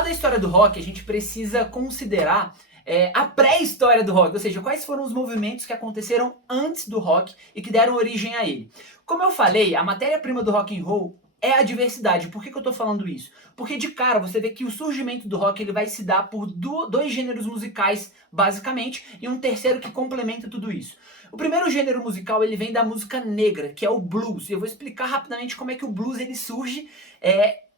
falar da história do rock, a gente precisa considerar a pré-história do rock, ou seja, quais foram os movimentos que aconteceram antes do rock e que deram origem a ele. Como eu falei, a matéria-prima do rock and roll é a diversidade. Por que eu tô falando isso? Porque de cara você vê que o surgimento do rock ele vai se dar por dois gêneros musicais, basicamente, e um terceiro que complementa tudo isso. O primeiro gênero musical ele vem da música negra, que é o blues. E eu vou explicar rapidamente como é que o blues ele surge.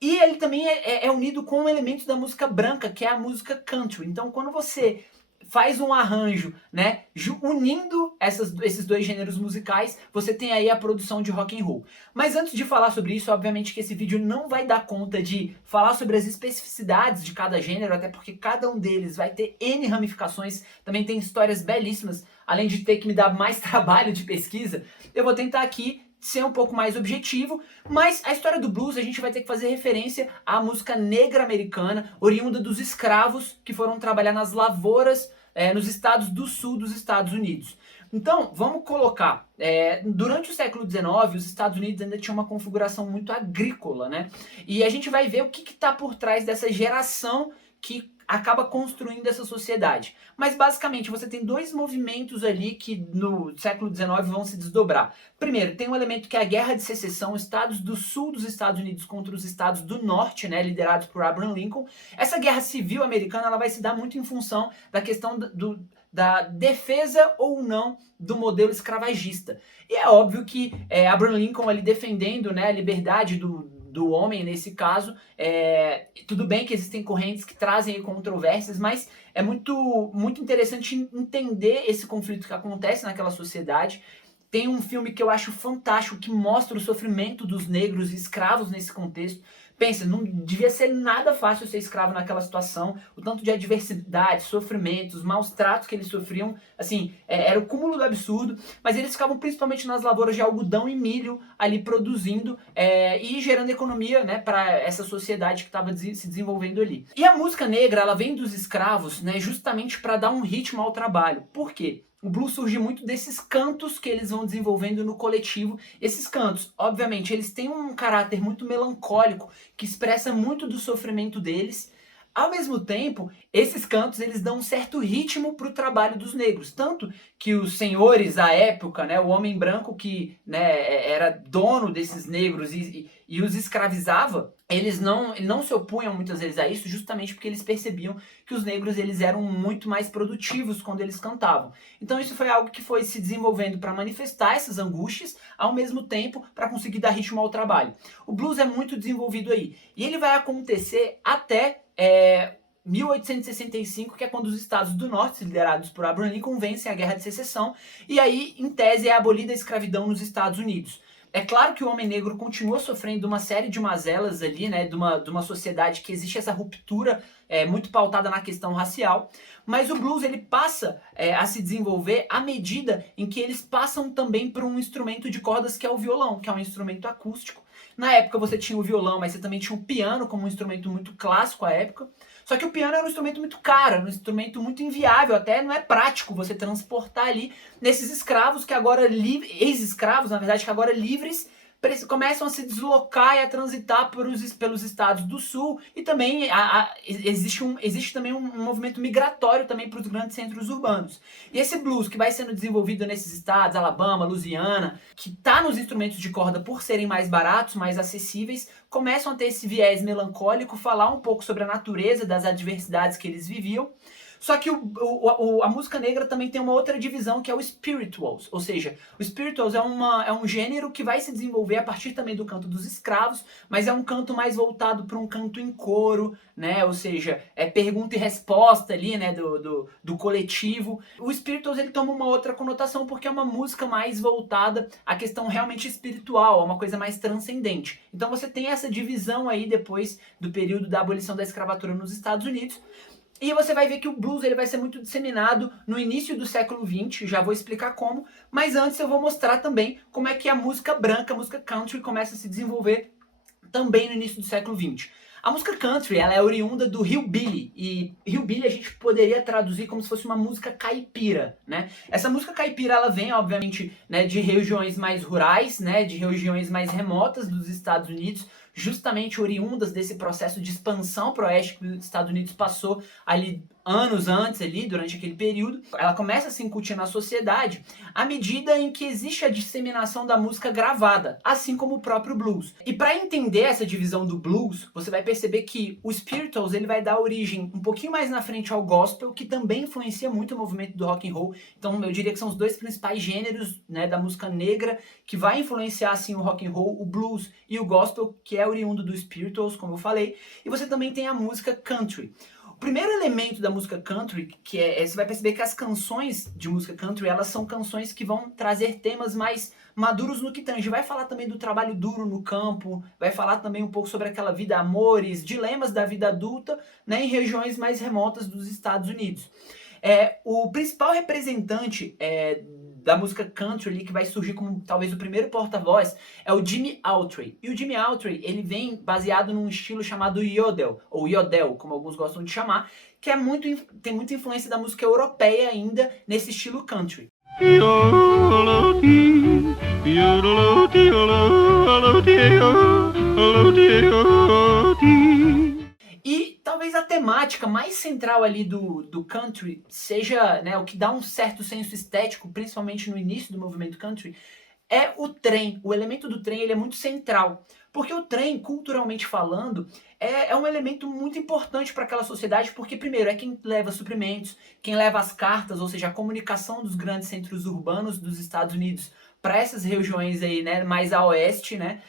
E ele também é unido com um elemento da música branca, que é a música country. Então, quando você faz um arranjo, né, unindo esses dois gêneros musicais, você tem aí a produção de rock and roll. Mas antes de falar sobre isso, obviamente que esse vídeo não vai dar conta de falar sobre as especificidades de cada gênero, até porque cada um deles vai ter N ramificações, também tem histórias belíssimas, além de ter que me dar mais trabalho de pesquisa, eu vou tentar aqui ser um pouco mais objetivo, mas a história do blues a gente vai ter que fazer referência à música negra americana, oriunda dos escravos que foram trabalhar nas lavouras nos estados do sul dos Estados Unidos. Então, vamos colocar, durante o século XIX, os Estados Unidos ainda tinham uma configuração muito agrícola, né? E a gente vai ver o que está por trás dessa geração que acaba construindo essa sociedade. Mas basicamente você tem dois movimentos ali que no século XIX vão se desdobrar. Primeiro, tem um elemento que é a Guerra de Secessão, estados do sul dos Estados Unidos contra os estados do norte, né, liderados por Abraham Lincoln. Essa guerra civil americana ela vai se dar muito em função da questão da defesa ou não do modelo escravagista. E é óbvio que Abraham Lincoln ali defendendo, né, a liberdade do homem nesse caso, tudo bem que existem correntes que trazem controvérsias, mas é muito interessante entender esse conflito que acontece naquela sociedade. Tem um filme que eu acho fantástico, que mostra o sofrimento dos negros e escravos nesse contexto. Pensa, não devia ser nada fácil ser escravo naquela situação, o tanto de adversidade, sofrimentos, maus tratos que eles sofriam, assim, era o cúmulo do absurdo, mas eles ficavam principalmente nas lavouras de algodão e milho ali produzindo e gerando economia, né, para essa sociedade que estava se desenvolvendo ali. E a música negra, ela vem dos escravos, né, justamente para dar um ritmo ao trabalho. Por quê? O blues surge muito desses cantos que eles vão desenvolvendo no coletivo. Esses cantos, obviamente, eles têm um caráter muito melancólico, que expressa muito do sofrimento deles. Ao mesmo tempo, esses cantos eles dão um certo ritmo para o trabalho dos negros. Tanto que os senhores da época, né, o homem branco que, né, era dono desses negros e os escravizava, eles não se opunham muitas vezes a isso, justamente porque eles percebiam que os negros eles eram muito mais produtivos quando eles cantavam. Então isso foi algo que foi se desenvolvendo para manifestar essas angústias, ao mesmo tempo para conseguir dar ritmo ao trabalho. O blues é muito desenvolvido aí. E ele vai acontecer até 1865, que é quando os estados do norte, liderados por Abraham Lincoln, vencem a Guerra de Secessão, e aí, em tese, é abolida a escravidão nos Estados Unidos. É claro que o homem negro continua sofrendo uma série de mazelas ali, né, de uma sociedade que existe essa ruptura muito pautada na questão racial, mas o blues ele passa a se desenvolver à medida em que eles passam também por um instrumento de cordas que é o violão, que é um instrumento acústico. Na época você tinha o violão, mas você também tinha o piano como um instrumento muito clássico à época. Só que o piano era um instrumento muito caro, era um instrumento muito inviável, até não é prático você transportar ali nesses escravos que agora, ex-escravos na verdade, que agora livres, começam a se deslocar e a transitar pelos estados do sul e também existe também um movimento migratório também para os grandes centros urbanos. E esse blues que vai sendo desenvolvido nesses estados, Alabama, Louisiana, que está nos instrumentos de corda por serem mais baratos, mais acessíveis, começam a ter esse viés melancólico, falar um pouco sobre a natureza das adversidades que eles viviam. Só que a música negra também tem uma outra divisão que é o spirituals, ou seja, o spirituals é um gênero que vai se desenvolver a partir também do canto dos escravos, mas é um canto mais voltado para um canto em coro, né? Ou seja, é pergunta e resposta ali, né, do coletivo. O spirituals ele toma uma outra conotação porque é uma música mais voltada à questão realmente espiritual, a uma coisa mais transcendente. Então você tem essa divisão aí depois do período da abolição da escravatura nos Estados Unidos. E você vai ver que o blues ele vai ser muito disseminado no início do século XX, já vou explicar como, mas antes eu vou mostrar também como é que a música branca, a música country começa a se desenvolver também no início do século XX. A música country ela é oriunda do hillbilly, e hillbilly a gente poderia traduzir como se fosse uma música caipira, né? Essa música caipira ela vem, obviamente, né, de regiões mais rurais, né, de regiões mais remotas dos Estados Unidos, justamente oriundas desse processo de expansão para o oeste que os Estados Unidos passou ali anos antes, ali, durante aquele período. Ela começa a se incutir na sociedade à medida em que existe a disseminação da música gravada, assim como o próprio blues. E para entender essa divisão do blues, você vai perceber que o spirituals ele vai dar origem um pouquinho mais na frente ao gospel, que também influencia muito o movimento do rock and roll. Então eu diria que são os dois principais gêneros, né, da música negra que vai influenciar assim o rock and roll, o blues e o gospel, que é oriundo do spirituals, como eu falei. E você também tem a música country. O primeiro elemento da música country, você vai perceber que as canções de música country, elas são canções que vão trazer temas mais maduros no que tange. Vai falar também do trabalho duro no campo, vai falar também um pouco sobre aquela vida, amores, dilemas da vida adulta, né, em regiões mais remotas dos Estados Unidos. O principal representante da música country ali, que vai surgir como talvez o primeiro porta-voz, é o Jimmy Autry. E o Jimmy Autry, ele vem baseado num estilo chamado yodel, ou yodel, como alguns gostam de chamar, que tem muita influência da música europeia ainda nesse estilo country. E talvez a temática mais central ali do country seja, né, o que dá um certo senso estético, principalmente no início do movimento country, é o trem. O elemento do trem ele é muito central, porque o trem, culturalmente falando, é um elemento muito importante para aquela sociedade, porque primeiro é quem leva suprimentos, quem leva as cartas, ou seja, a comunicação dos grandes centros urbanos dos Estados Unidos para essas regiões aí, né, mais a oeste, né?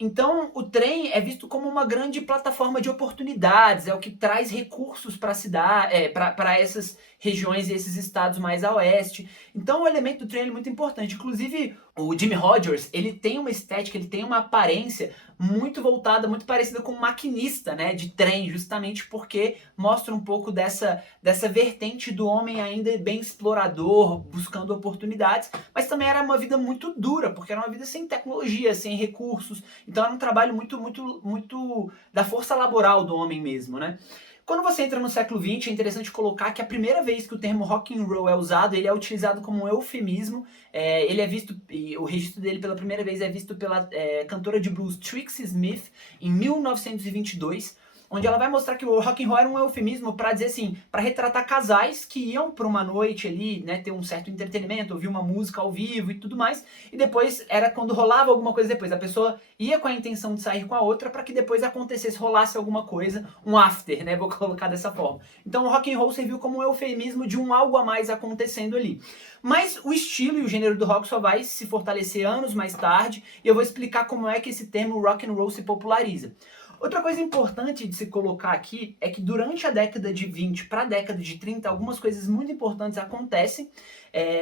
Então, o trem é visto como uma grande plataforma de oportunidades, é o que traz recursos para a cidade, para essas regiões e esses estados mais a oeste. Então, o elemento do trem é muito importante. Inclusive, o Jimmy Rogers, ele tem uma estética, ele tem uma aparência muito voltada, muito parecida com um maquinista, né, de trem, justamente porque mostra um pouco dessa vertente do homem ainda bem explorador, buscando oportunidades, mas também era uma vida muito dura, porque era uma vida sem tecnologia, sem recursos. Então era um trabalho muito da força laboral do homem mesmo, né? Quando você entra no século XX, é interessante colocar que a primeira vez que o termo rock and roll é usado, ele é utilizado como um eufemismo. Ele é visto, o registro dele pela primeira vez é visto pela cantora de blues Trixie Smith em 1922, onde ela vai mostrar que o rock and roll era um eufemismo para dizer assim, para retratar casais que iam para uma noite ali, né, ter um certo entretenimento, ouvir uma música ao vivo e tudo mais, e depois era quando rolava alguma coisa depois, a pessoa ia com a intenção de sair com a outra para que depois acontecesse, rolasse alguma coisa, um after, né, vou colocar dessa forma. Então o rock and roll serviu como um eufemismo de um algo a mais acontecendo ali. Mas o estilo e o gênero do rock só vai se fortalecer anos mais tarde, e eu vou explicar como é que esse termo rock and roll se populariza. Outra coisa importante de se colocar aqui é que durante a década de 20 para a década de 30, algumas coisas muito importantes acontecem.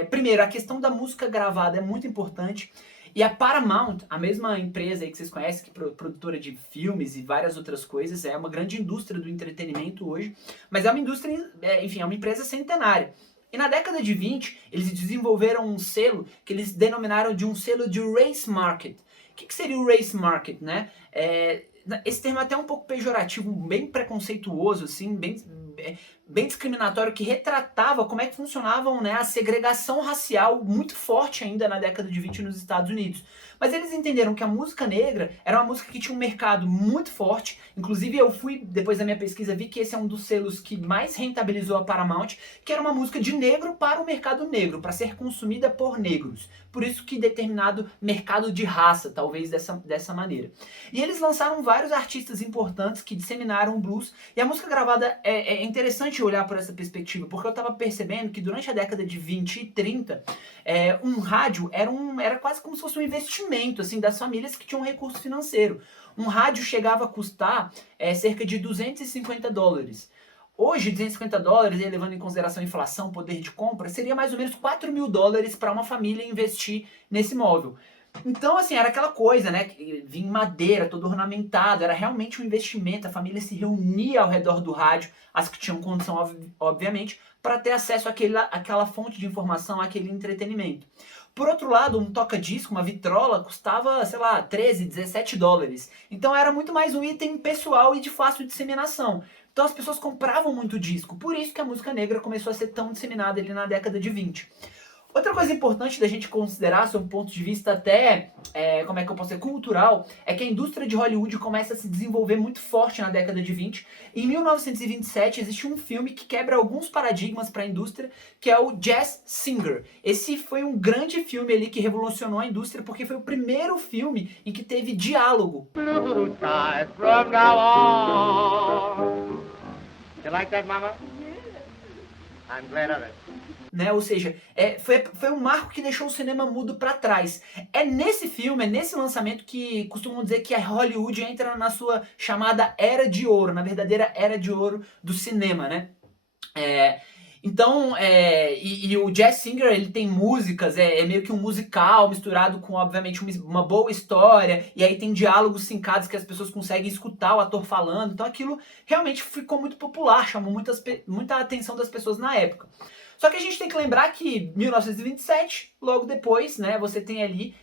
Primeiro, a questão da música gravada é muito importante. E a Paramount, a mesma empresa aí que vocês conhecem, que é produtora de filmes e várias outras coisas, é uma grande indústria do entretenimento hoje, mas é uma indústria, enfim, é uma empresa centenária. E na década de 20, eles desenvolveram um selo que eles denominaram de um selo de race market. O que seria o race market, né? Esse termo é até um pouco pejorativo, bem preconceituoso, assim, bem discriminatório, que retratava como é que funcionava, né, a segregação racial muito forte ainda na década de 20 nos Estados Unidos. Mas eles entenderam que a música negra era uma música que tinha um mercado muito forte. Inclusive eu fui, depois da minha pesquisa, vi que esse é um dos selos que mais rentabilizou a Paramount, que era uma música de negro para o mercado negro, para ser consumida por negros. Por isso que determinado mercado de raça, talvez dessa maneira. E eles lançaram vários artistas importantes que disseminaram o blues, e a música gravada é interessante olhar por essa perspectiva, porque eu estava percebendo que durante a década de 20 e 30, um rádio era quase como se fosse um investimento assim, das famílias que tinham recurso financeiro. Um rádio chegava a custar cerca de $250. Hoje, $250, levando em consideração a inflação, poder de compra, seria mais ou menos $4.000 para uma família investir nesse móvel. Então, assim, era aquela coisa, né, que vinha em madeira, todo ornamentado, era realmente um investimento, a família se reunia ao redor do rádio, as que tinham condição, obviamente, para ter acesso àquela fonte de informação, àquele entretenimento. Por outro lado, um toca-disco, uma vitrola, custava, sei lá, $13, $17. Então era muito mais um item pessoal e de fácil disseminação. Então as pessoas compravam muito disco, por isso que a música negra começou a ser tão disseminada ali na década de 20. Outra coisa importante da gente considerar, sob um ponto de vista até, como é que eu posso dizer, cultural, é que a indústria de Hollywood começa a se desenvolver muito forte na década de 20. Em 1927 existe um filme que quebra alguns paradigmas para a indústria, que é o Jazz Singer. Esse foi um grande filme ali que revolucionou a indústria, porque foi o primeiro filme em que teve diálogo. Blue skies from now on. You like that, Mama? I'm glad of it. Né? Ou seja, foi um marco que deixou o cinema mudo para trás. É nesse filme, é nesse lançamento que costumam dizer que a Hollywood entra na sua chamada Era de Ouro, na verdadeira Era de Ouro do cinema, né? Então, o Jazz Singer, ele tem músicas, é meio que um musical misturado com, obviamente, uma boa história, e aí tem diálogos sincados que as pessoas conseguem escutar o ator falando, então aquilo realmente ficou muito popular, chamou muita atenção das pessoas na época. Só que a gente tem que lembrar que 1927, logo depois, né, você tem ali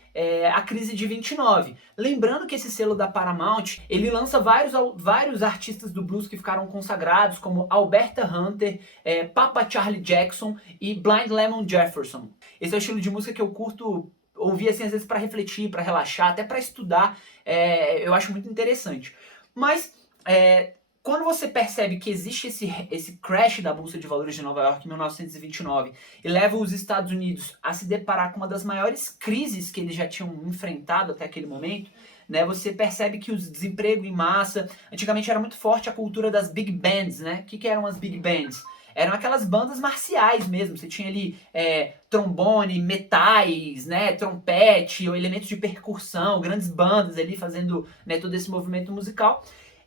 a crise de 29. Lembrando que esse selo da Paramount, ele lança vários artistas do blues que ficaram consagrados, como Alberta Hunter, Papa Charlie Jackson e Blind Lemon Jefferson. Esse é o estilo de música que eu curto ouvir assim, às vezes para refletir, para relaxar, até para estudar, eu acho muito interessante. Mas quando você percebe que existe esse crash da Bolsa de Valores de Nova York em 1929 e leva os Estados Unidos a se deparar com uma das maiores crises que eles já tinham enfrentado até aquele momento, né, você percebe que o desemprego em massa, antigamente era muito forte a cultura das big bands, né? O que eram as big bands? Eram aquelas bandas marciais mesmo, você tinha ali trombone, metais, né, trompete, ou elementos de percussão, grandes bandas ali fazendo, né, todo esse movimento musical.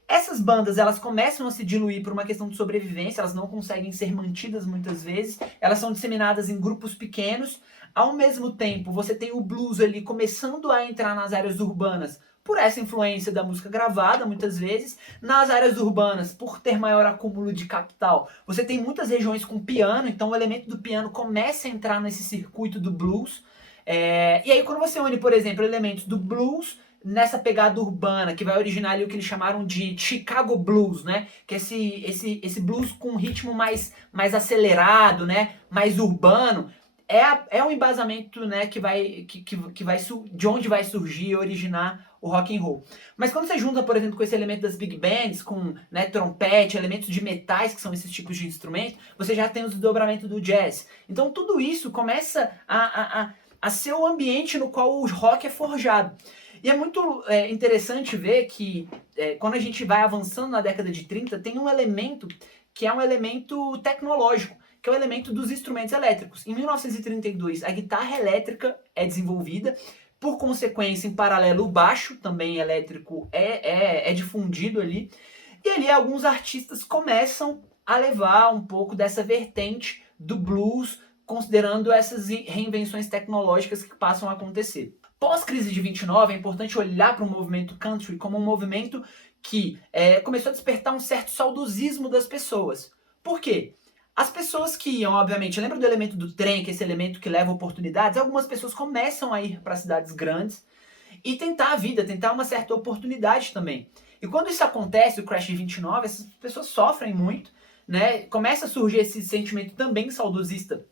Essas bandas, elas começam a se diluir por uma questão de sobrevivência, elas não conseguem ser mantidas muitas vezes, elas são disseminadas em grupos pequenos. Ao mesmo tempo, você tem o blues ali começando a entrar nas áreas urbanas, por essa influência da música gravada, muitas vezes. Nas áreas urbanas, por ter maior acúmulo de capital, você tem muitas regiões com piano, então o elemento do piano começa a entrar nesse circuito do blues. E aí quando você une, por exemplo, elementos do blues nessa pegada urbana, que vai originar ali o que eles chamaram de Chicago Blues, né? Que é esse blues com um ritmo mais acelerado, né? Mais urbano. É um embasamento, né, que vai de onde vai surgir e originar o rock and roll. Mas quando você junta, por exemplo, com esse elemento das big bands, com, né, trompete, elementos de metais, que são esses tipos de instrumentos, você já tem o desdobramento do jazz. Então tudo isso começa a ser o ambiente no qual o rock é forjado. E é muito interessante ver que quando a gente vai avançando na década de 30, tem um elemento que é um elemento tecnológico, que é o elemento dos instrumentos elétricos. Em 1932, a guitarra elétrica é desenvolvida, por consequência, em paralelo, o baixo também elétrico é difundido ali, e ali alguns artistas começam a levar um pouco dessa vertente do blues, considerando essas reinvenções tecnológicas que passam a acontecer. Pós-crise de 29, é importante olhar para o movimento country como um movimento que começou a despertar um certo saudosismo das pessoas. Por quê? As pessoas que iam, obviamente, lembra do elemento do trem, que é esse elemento que leva oportunidades? Algumas pessoas começam a ir para cidades grandes e tentar a vida, tentar uma certa oportunidade também. E quando isso acontece, o crash de 29, essas pessoas sofrem muito, né? Começa a surgir esse sentimento também saudosista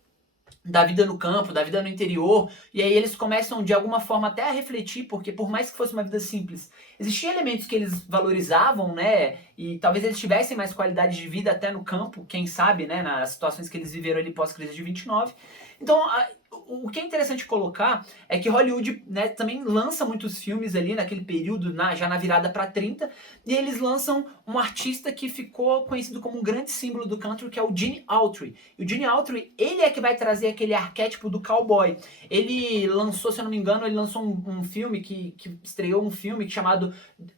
da vida no campo, da vida no interior, e aí eles começam de alguma forma até a refletir, porque por mais que fosse uma vida simples, existiam elementos que eles valorizavam, né, e talvez eles tivessem mais qualidade de vida até no campo, quem sabe, né, nas situações que eles viveram ali pós-crise de 29. Então, o que é interessante colocar é que Hollywood, né, também lança muitos filmes ali naquele período, já na virada para 30, e eles lançam um artista que ficou conhecido como um grande símbolo do country, que é o Gene Autry. E o Gene Autry, ele é que vai trazer aquele arquétipo do cowboy. Ele lançou, se eu não me engano, ele lançou um filme que estreou um filme chamado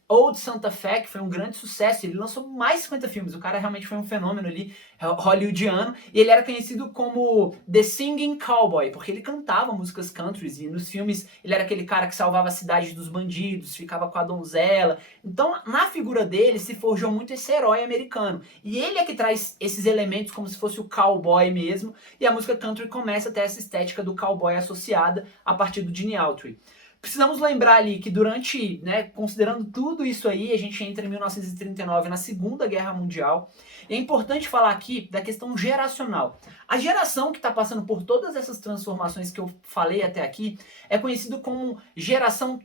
Old Santa Fe, que foi um grande sucesso. Ele lançou mais de 50 filmes. O cara realmente foi um fenômeno ali, hollywoodiano, e ele era conhecido como The Singing Cowboy, porque ele cantava músicas country, e nos filmes ele era aquele cara que salvava a cidade dos bandidos, ficava com a donzela. Então, na figura dele se forjou muito esse herói americano. E ele é que traz esses elementos como se fosse o cowboy mesmo, e a música country começa a ter essa estética do cowboy associada a partir do Gene Autry. Precisamos lembrar ali que durante, né, considerando tudo isso aí, a gente entra em 1939 na Segunda Guerra Mundial. E é importante falar aqui da questão geracional. A geração que está passando por todas essas transformações que eu falei até aqui é conhecido como geração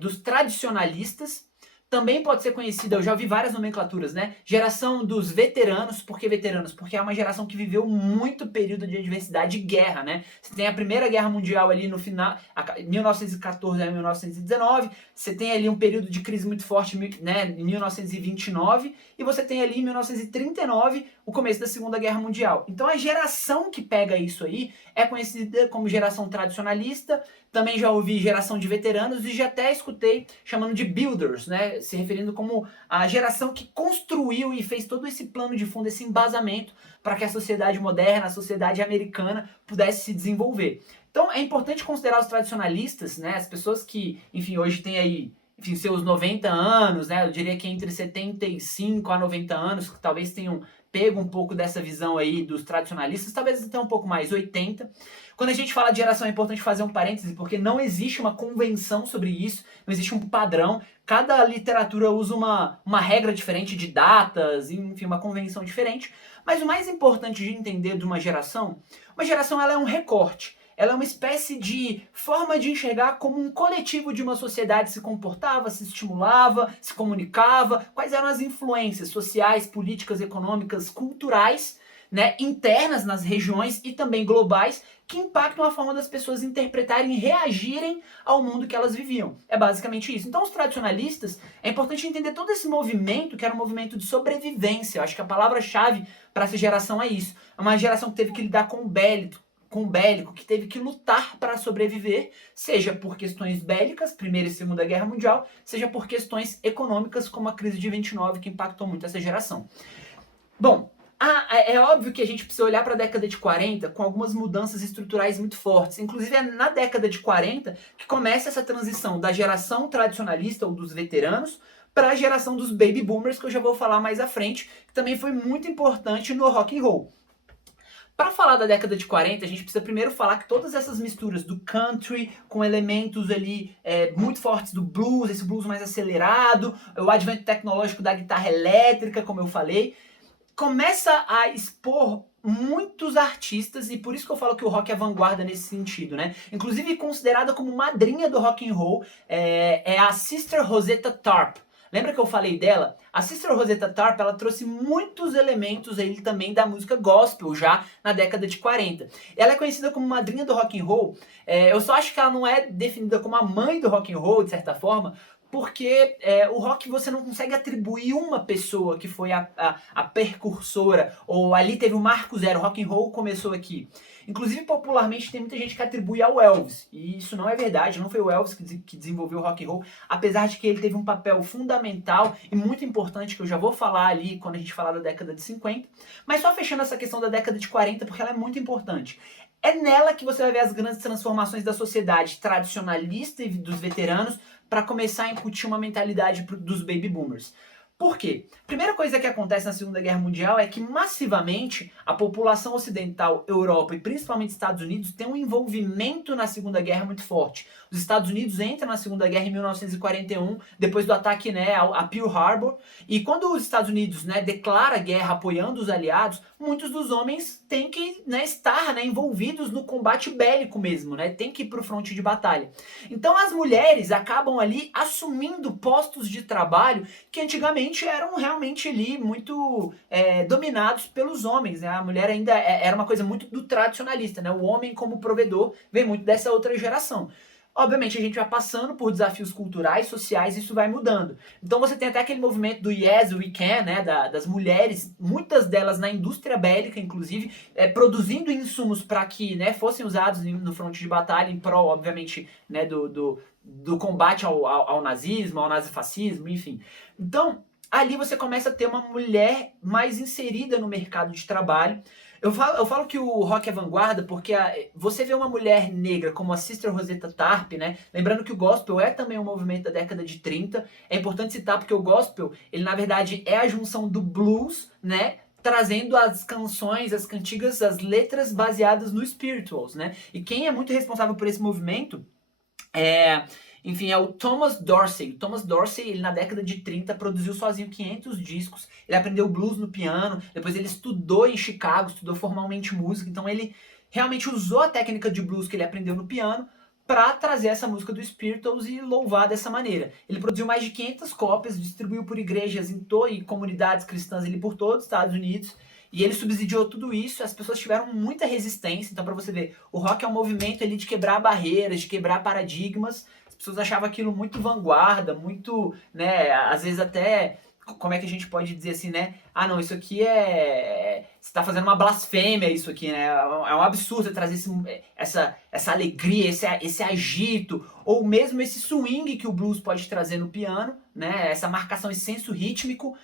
dos tradicionalistas. Também pode ser conhecida, eu já ouvi várias nomenclaturas, né? Geração dos veteranos. Por que veteranos? Porque é uma geração que viveu muito período de adversidade e guerra, né? Você tem a Primeira Guerra Mundial ali no final, 1914 a 1919, você tem ali um período de crise muito forte, né, em 1929, e você tem ali em 1939 o começo da Segunda Guerra Mundial. Então a geração que pega isso aí é conhecida como geração tradicionalista. Também já ouvi geração de veteranos e já até escutei chamando de builders, né? Se referindo como a geração que construiu e fez todo esse plano de fundo, esse embasamento para que a sociedade moderna, a sociedade americana pudesse se desenvolver. Então é importante considerar os tradicionalistas, né? As pessoas que, enfim, hoje têm aí, enfim, seus 90 anos, né? Eu diria que entre 75 a 90 anos, que talvez tenham pego um pouco dessa visão aí dos tradicionalistas, talvez até um pouco mais, 80. Quando a gente fala de geração é importante fazer um parêntese, porque não existe uma convenção sobre isso, não existe um padrão, cada literatura usa uma regra diferente de datas, enfim, uma convenção diferente, mas o mais importante de entender de uma geração ela é um recorte. Ela é uma espécie de forma de enxergar como um coletivo de uma sociedade se comportava, se estimulava, se comunicava, quais eram as influências sociais, políticas, econômicas, culturais, né, internas nas regiões e também globais, que impactam a forma das pessoas interpretarem e reagirem ao mundo que elas viviam. É basicamente isso. Então os tradicionalistas, é importante entender todo esse movimento, que era um movimento de sobrevivência. Eu acho que a palavra-chave para essa geração é isso. É uma geração que teve que lidar com o bélico, que teve que lutar para sobreviver, seja por questões bélicas, Primeira e Segunda Guerra Mundial, seja por questões econômicas, como a crise de 29, que impactou muito essa geração. Bom, é óbvio que a gente precisa olhar para a década de 40 com algumas mudanças estruturais muito fortes. Inclusive é na década de 40 que começa essa transição da geração tradicionalista ou dos veteranos para a geração dos baby boomers, que eu já vou falar mais à frente, que também foi muito importante no rock and roll. Para falar da década de 40, a gente precisa primeiro falar que todas essas misturas do country com elementos ali muito fortes do blues, esse blues mais acelerado, o advento tecnológico da guitarra elétrica, como eu falei, começa a expor muitos artistas, e por isso que eu falo que o rock é vanguarda nesse sentido, né? Inclusive considerada como madrinha do rock and roll é a Sister Rosetta Tharpe. Lembra que eu falei dela? A Sister Rosetta Tharpe, ela trouxe muitos elementos aí também da música gospel já na década de 40. Ela é conhecida como madrinha do rock and roll. Eu só acho que ela não é definida como a mãe do rock and roll, de certa forma, porque o rock você não consegue atribuir uma pessoa que foi a precursora, ou ali teve o marco zero, o rock and roll começou aqui. Inclusive, popularmente, tem muita gente que atribui ao Elvis, e isso não é verdade, não foi o Elvis que desenvolveu o rock and roll, apesar de que ele teve um papel fundamental e muito importante, que eu já vou falar ali quando a gente falar da década de 50, mas só fechando essa questão da década de 40, porque ela é muito importante. É nela que você vai ver as grandes transformações da sociedade tradicionalista e dos veteranos para começar a incutir uma mentalidade dos baby boomers. Por quê? Primeira coisa que acontece na Segunda Guerra Mundial é que massivamente a população ocidental, Europa e principalmente Estados Unidos tem um envolvimento na Segunda Guerra muito forte. Os Estados Unidos entram na Segunda Guerra em 1941, depois do ataque, né, a Pearl Harbor, e quando os Estados Unidos, né, declara guerra apoiando os aliados, muitos dos homens têm que, né, estar, né, envolvidos no combate bélico mesmo, né, tem que ir para o fronte de batalha. Então as mulheres acabam ali assumindo postos de trabalho que antigamente eram realmente ali muito dominados pelos homens, né? A mulher ainda era uma coisa muito do tradicionalista, né? O homem como provedor vem muito dessa outra geração. Obviamente a gente vai passando por desafios culturais, sociais, e isso vai mudando. Então você tem até aquele movimento do Yes We Can, né, das mulheres, muitas delas na indústria bélica, inclusive, produzindo insumos para que, né, fossem usados no fronte de batalha em prol, obviamente, né, do combate ao nazismo, ao nazifascismo, enfim. Então, ali você começa a ter uma mulher mais inserida no mercado de trabalho. Eu falo que o rock é vanguarda porque você vê uma mulher negra como a Sister Rosetta Tharpe, né? Lembrando que o gospel é também um movimento da década de 30. É importante citar porque o gospel, ele na verdade é a junção do blues, né? Trazendo as canções, as cantigas, as letras baseadas no spirituals, né? E quem é muito responsável por esse movimento Enfim, é o Thomas Dorsey. O Thomas Dorsey, ele na década de 30 produziu sozinho 500 discos. Ele aprendeu blues no piano, depois ele estudou em Chicago, estudou formalmente música. Então ele realmente usou a técnica de blues que ele aprendeu no piano para trazer essa música do Spirituals e louvar dessa maneira. Ele produziu mais de 500 cópias, distribuiu por igrejas e comunidades cristãs ali por todos os Estados Unidos. E ele subsidiou tudo isso, as pessoas tiveram muita resistência. Então, para você ver, o rock é um movimento ali de quebrar barreiras, de quebrar paradigmas. As pessoas achavam aquilo muito vanguarda, muito, né, às vezes até, como é que a gente pode dizer assim, né? Ah, não, isso aqui você tá fazendo uma blasfêmia, isso aqui, né? É um absurdo trazer essa alegria, esse agito, ou mesmo esse swing que o blues pode trazer no piano, né? Essa marcação, esse senso rítmico,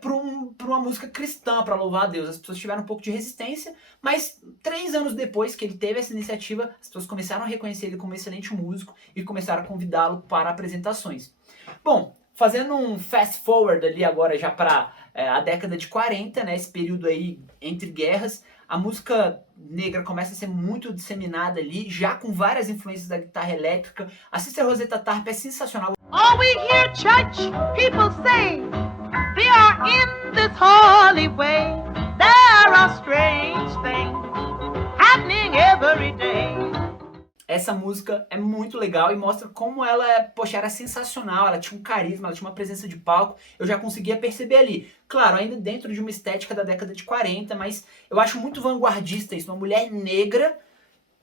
para uma música cristã, para louvar a Deus. As pessoas tiveram um pouco de resistência, mas 3 anos depois que ele teve essa iniciativa, as pessoas começaram a reconhecer ele como um excelente músico e começaram a convidá-lo para apresentações. Bom, fazendo um fast forward ali agora já para a década de 40, né, esse período aí entre guerras, a música negra começa a ser muito disseminada ali, já com várias influências da guitarra elétrica. A Sister Rosetta Tarp é sensacional. All we hear church people say, they are in this holy way. There are strange things happening every day. Essa música é muito legal e mostra como ela, poxa, era sensacional, ela tinha um carisma, ela tinha uma presença de palco, eu já conseguia perceber ali. Claro, ainda dentro de uma estética da década de 40, mas eu acho muito vanguardista isso, uma mulher negra,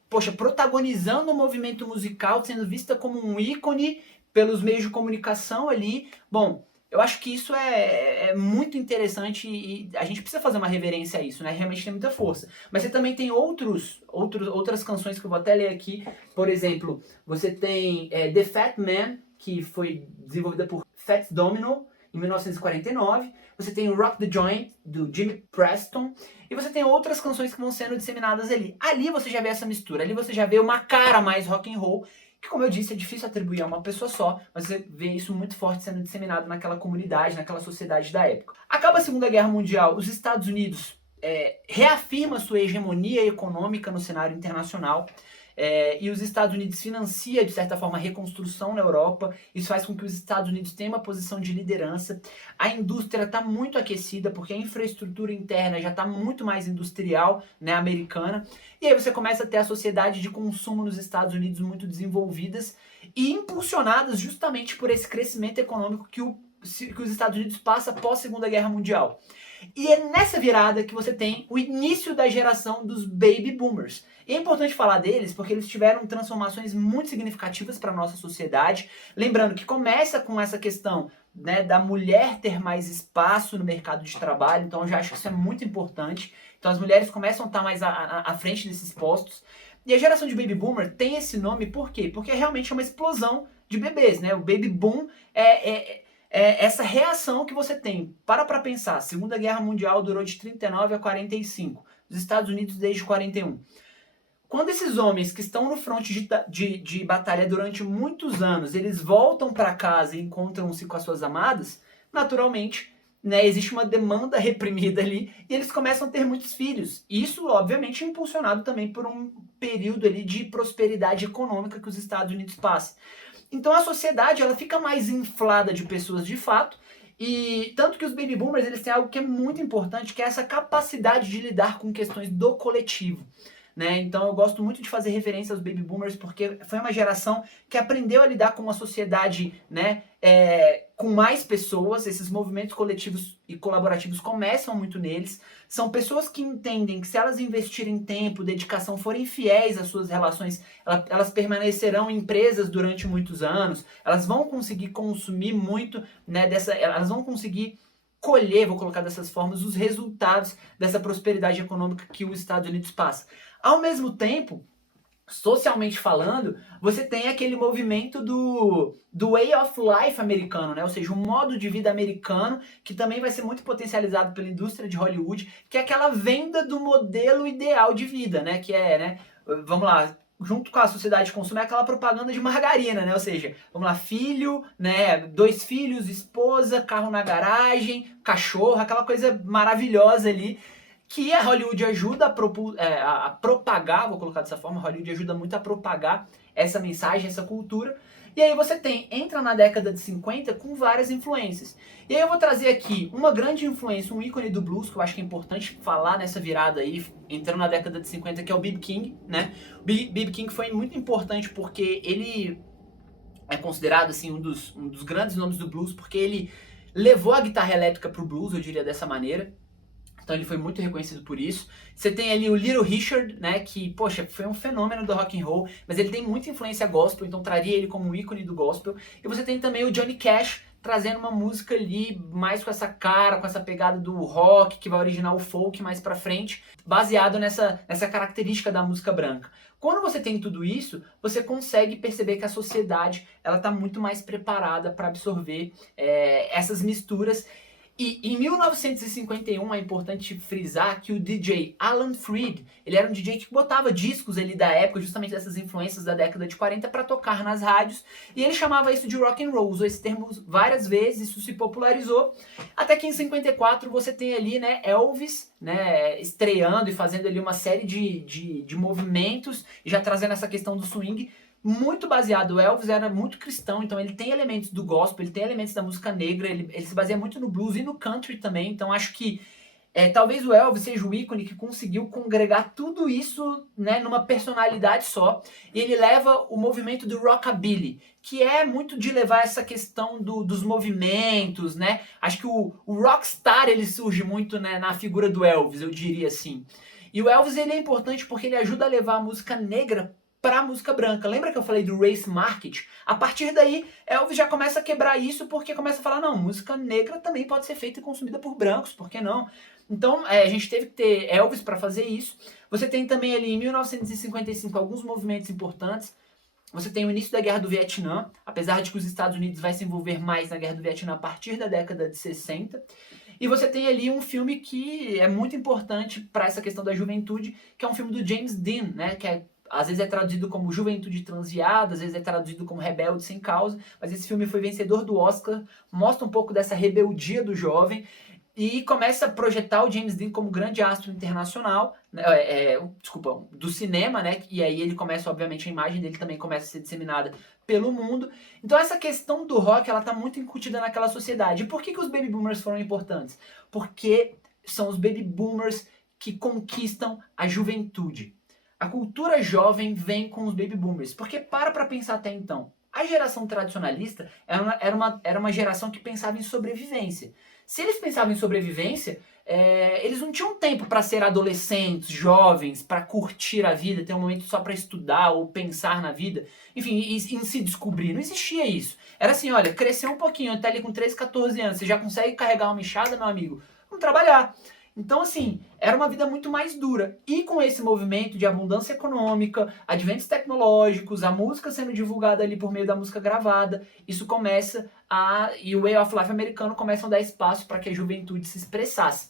poxa, protagonizando o movimento musical, sendo vista como um ícone pelos meios de comunicação ali. Bom, eu acho que isso é muito interessante e a gente precisa fazer uma reverência a isso, né? Realmente tem muita força. Mas você também tem outras canções que eu vou até ler aqui. Por exemplo, você tem The Fat Man, que foi desenvolvida por Fats Domino, em 1949. Você tem Rock the Joint, do Jimmy Preston. E você tem outras canções que vão sendo disseminadas ali. Ali você já vê essa mistura. Ali você já vê uma cara mais rock and roll, que, como eu disse, é difícil atribuir a uma pessoa só, mas você vê isso muito forte sendo disseminado naquela comunidade, naquela sociedade da época. Acaba a Segunda Guerra Mundial, os Estados Unidos reafirma sua hegemonia econômica no cenário internacional, e os Estados Unidos financia, de certa forma, a reconstrução na Europa. Isso faz com que os Estados Unidos tenham uma posição de liderança. A indústria está muito aquecida, porque a infraestrutura interna já está muito mais industrial, né, americana. E aí você começa a ter a sociedade de consumo nos Estados Unidos muito desenvolvidas e impulsionadas justamente por esse crescimento econômico que os Estados Unidos passa após a Segunda Guerra Mundial. E é nessa virada que você tem o início da geração dos Baby Boomers. E é importante falar deles porque eles tiveram transformações muito significativas para a nossa sociedade. Lembrando que começa com essa questão, né, da mulher ter mais espaço no mercado de trabalho. Então eu já acho que isso é muito importante. Então as mulheres começam a estar mais à frente desses postos. E a geração de Baby Boomer tem esse nome por quê? Porque realmente é uma explosão de bebês, né? O Baby Boom é essa reação que você tem. Para pensar, a Segunda Guerra Mundial durou de 39 a 45, os Estados Unidos desde 41. Quando esses homens que estão no fronte de batalha durante muitos anos, eles voltam para casa e encontram-se com as suas amadas, naturalmente, né, existe uma demanda reprimida ali e eles começam a ter muitos filhos. Isso, obviamente, é impulsionado também por um período ali de prosperidade econômica que os Estados Unidos passam. Então a sociedade ela fica mais inflada de pessoas de fato, e tanto que os Baby Boomers eles têm algo que é muito importante, que é essa capacidade de lidar com questões do coletivo. Né? Então eu gosto muito de fazer referência aos Baby Boomers porque foi uma geração que aprendeu a lidar com uma sociedade, né, com mais pessoas. Esses movimentos coletivos e colaborativos começam muito neles. São pessoas que entendem que se elas investirem tempo, dedicação, forem fiéis às suas relações, elas permanecerão empresas durante muitos anos, elas vão conseguir consumir muito, né, elas vão conseguir colher, vou colocar dessas formas, os resultados dessa prosperidade econômica que os Estados Unidos passa. Ao mesmo tempo, socialmente falando, você tem aquele movimento do way of life americano, né? Ou seja, um modo de vida americano que também vai ser muito potencializado pela indústria de Hollywood, que é aquela venda do modelo ideal de vida, né? Que é, né? Vamos lá, junto com a sociedade de consumo, é aquela propaganda de margarina, né? Ou seja, vamos lá, filho, né? 2 filhos, esposa, carro na garagem, cachorro, aquela coisa maravilhosa ali, que a Hollywood ajuda a propagar, vou colocar dessa forma, a Hollywood ajuda muito a propagar essa mensagem, essa cultura. E aí você entra na década de 50 com várias influências. E aí eu vou trazer aqui uma grande influência, um ícone do blues, que eu acho que é importante falar nessa virada aí, entrando na década de 50, que é o B.B. King, né? O B.B. King foi muito importante porque ele é considerado assim um dos grandes nomes do blues, porque ele levou a guitarra elétrica pro blues, eu diria dessa maneira. Então ele foi muito reconhecido por isso. Você tem ali o Little Richard, né, que, poxa, foi um fenômeno do rock and roll, mas ele tem muita influência gospel, então traria ele como um ícone do gospel. E você tem também o Johnny Cash, trazendo uma música ali mais com essa cara, com essa pegada do rock, que vai originar o folk mais pra frente, baseado nessa característica da música branca. Quando você tem tudo isso, você consegue perceber que a sociedade ela está muito mais preparada para absorver essas misturas. E em 1951 é importante frisar que o DJ Alan Freed, ele era um DJ que botava discos ali da época, justamente dessas influências da década de 40 para tocar nas rádios, e ele chamava isso de rock and roll, usou esse termo várias vezes, isso se popularizou, até que em 54 você tem ali, né, Elvis, né, estreando e fazendo ali uma série de movimentos, e já trazendo essa questão do swing, muito baseado. O Elvis era muito cristão, então ele tem elementos do gospel, ele tem elementos da música negra, ele se baseia muito no blues e no country também, então acho que talvez o Elvis seja o ícone que conseguiu congregar tudo isso, né, numa personalidade só, e ele leva o movimento do rockabilly, que é muito de levar essa questão dos movimentos, né, acho que o rockstar ele surge muito, né, na figura do Elvis, eu diria assim. E o Elvis ele é importante porque ele ajuda a levar a música negra para a música branca. Lembra que eu falei do race market? A partir daí, Elvis já começa a quebrar isso porque começa a falar, não, música negra também pode ser feita e consumida por brancos, por que não? Então, a gente teve que ter Elvis para fazer isso. Você tem também ali, em 1955, alguns movimentos importantes. Você tem o início da Guerra do Vietnã, apesar de que os Estados Unidos vai se envolver mais na Guerra do Vietnã a partir da década de 60. E você tem ali um filme que é muito importante para essa questão da juventude, que é um filme do James Dean, né, que às vezes é traduzido como Juventude Transviada, às vezes é traduzido como Rebelde Sem Causa, mas esse filme foi vencedor do Oscar, mostra um pouco dessa rebeldia do jovem e começa a projetar o James Dean como grande astro internacional, né, do cinema, né? E aí ele começa, obviamente, a imagem dele também começa a ser disseminada pelo mundo. Então essa questão do rock, ela tá muito incutida naquela sociedade. E por que os Baby Boomers foram importantes? Porque são os Baby Boomers que conquistam a juventude. A cultura jovem vem com os Baby Boomers, porque para pensar até então, a geração tradicionalista era uma geração que pensava em sobrevivência. Se eles pensavam em sobrevivência, eles não tinham tempo para ser adolescentes, jovens, para curtir a vida, ter um momento só para estudar ou pensar na vida, enfim, em se descobrir. Não existia isso. Era assim, olha, cresceu um pouquinho, até ali com 13, 14 anos, você já consegue carregar uma enxada, meu amigo? Vamos trabalhar. Então, assim, era uma vida muito mais dura. E com esse movimento de abundância econômica, adventos tecnológicos, a música sendo divulgada ali por meio da música gravada, isso começa e o way of life americano começa a dar espaço para que a juventude se expressasse.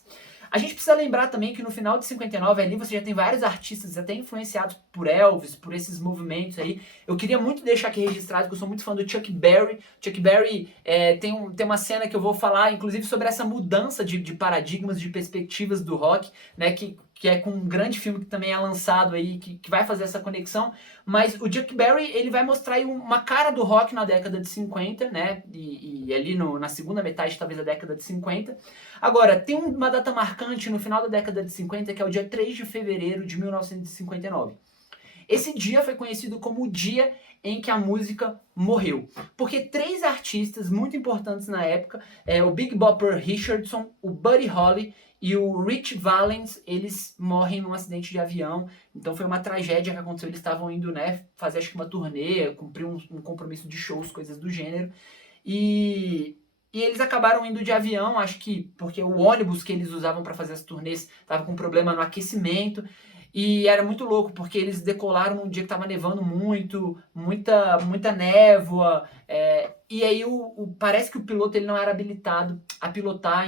A gente precisa lembrar também que no final de 59 ali você já tem vários artistas até influenciados por Elvis, por esses movimentos aí. Eu queria muito deixar aqui registrado que eu sou muito fã do Chuck Berry. Chuck Berry tem uma cena que eu vou falar, inclusive, sobre essa mudança de paradigmas, de perspectivas do rock, né, que é com um grande filme que também é lançado aí, que vai fazer essa conexão. Mas o Chuck Berry, ele vai mostrar aí uma cara do rock na década de 50, né, e ali na segunda metade, talvez, da década de 50. Agora, tem uma data marcante no final da década de 50, que é o dia 3 de fevereiro de 1959. Esse dia foi conhecido como o dia em que a música morreu. Porque 3 artistas muito importantes na época, o Big Bopper Richardson, o Buddy Holly e o Rich Valens, eles morrem num acidente de avião. Então foi uma tragédia que aconteceu. Eles estavam indo, né, fazer acho que uma turnê, cumprir um compromisso de shows, coisas do gênero. E eles acabaram indo de avião, acho que porque o ônibus que eles usavam para fazer as turnês estava com problema no aquecimento. E era muito louco, porque eles decolaram num dia que estava nevando muito, muita névoa. E aí parece que o piloto ele não era habilitado a pilotar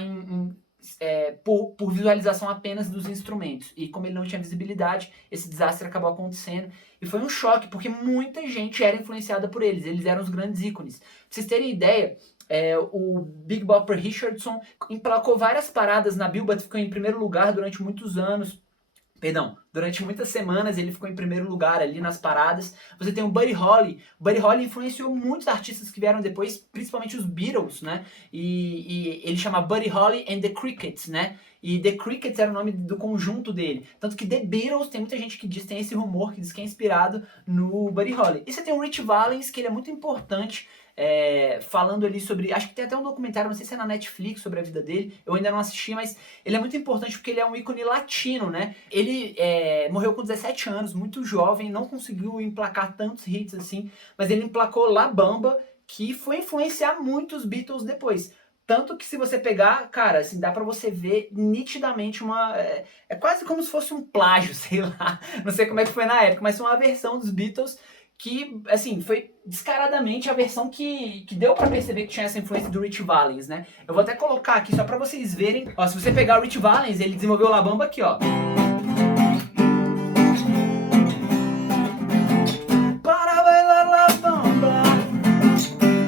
por visualização apenas dos instrumentos. E como ele não tinha visibilidade, esse desastre acabou acontecendo. E foi um choque, porque muita gente era influenciada por eles. Eles eram os grandes ícones. Pra vocês terem ideia, o Big Bopper Richardson emplacou várias paradas na Billboard, ficou em primeiro lugar durante muitos anos. Perdão, Durante muitas semanas ele ficou em primeiro lugar ali nas paradas. Você tem o Buddy Holly. O Buddy Holly influenciou muitos artistas que vieram depois, principalmente os Beatles, né? E ele chama Buddy Holly and the Crickets, né? E The Crickets era o nome do conjunto dele. Tanto que The Beatles, tem muita gente que diz, tem esse rumor que diz que é inspirado no Buddy Holly. E você tem o Rich Valens, que ele é muito importante, falando ali sobre, acho que tem até um documentário, não sei se é na Netflix, sobre a vida dele, eu ainda não assisti, mas ele é muito importante porque ele é um ícone latino, né? Ele morreu com 17 anos, muito jovem, não conseguiu emplacar tantos hits assim, mas ele emplacou La Bamba, que foi influenciar muito os Beatles depois. Tanto que se você pegar, cara, assim, dá pra você ver nitidamente uma... É quase como se fosse um plágio, sei lá. Não sei como é que foi na época, mas foi uma versão dos Beatles que, assim, foi descaradamente a versão que deu pra perceber que tinha essa influência do Rich Valens, né? Eu vou até colocar aqui só pra vocês verem. Ó, se você pegar o Rich Valens, ele desenvolveu La Bamba aqui, ó. Para bailar La Bamba,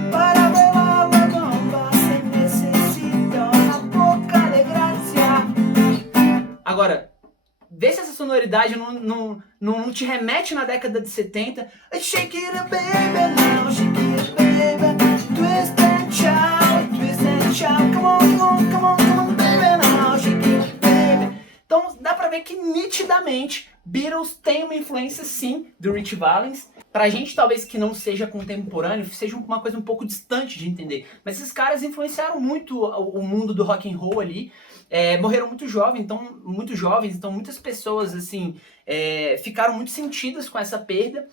para bailar La Bamba, se necessita uma pouca de gracia. Agora, vê se essa sonoridade não te remete na década de 70. Shake it up, baby, now, shake it up, baby. Twist and shout, come on, come on, come on, come on, baby, now, shake it up, baby. Então dá pra ver que nitidamente Beatles tem uma influência sim do Rich Valens. Pra gente talvez que não seja contemporâneo, seja uma coisa um pouco distante de entender. Mas esses caras influenciaram muito o mundo do rock and roll ali. Morreram muito jovens, então muitas pessoas assim ficaram muito sentidas com essa perda.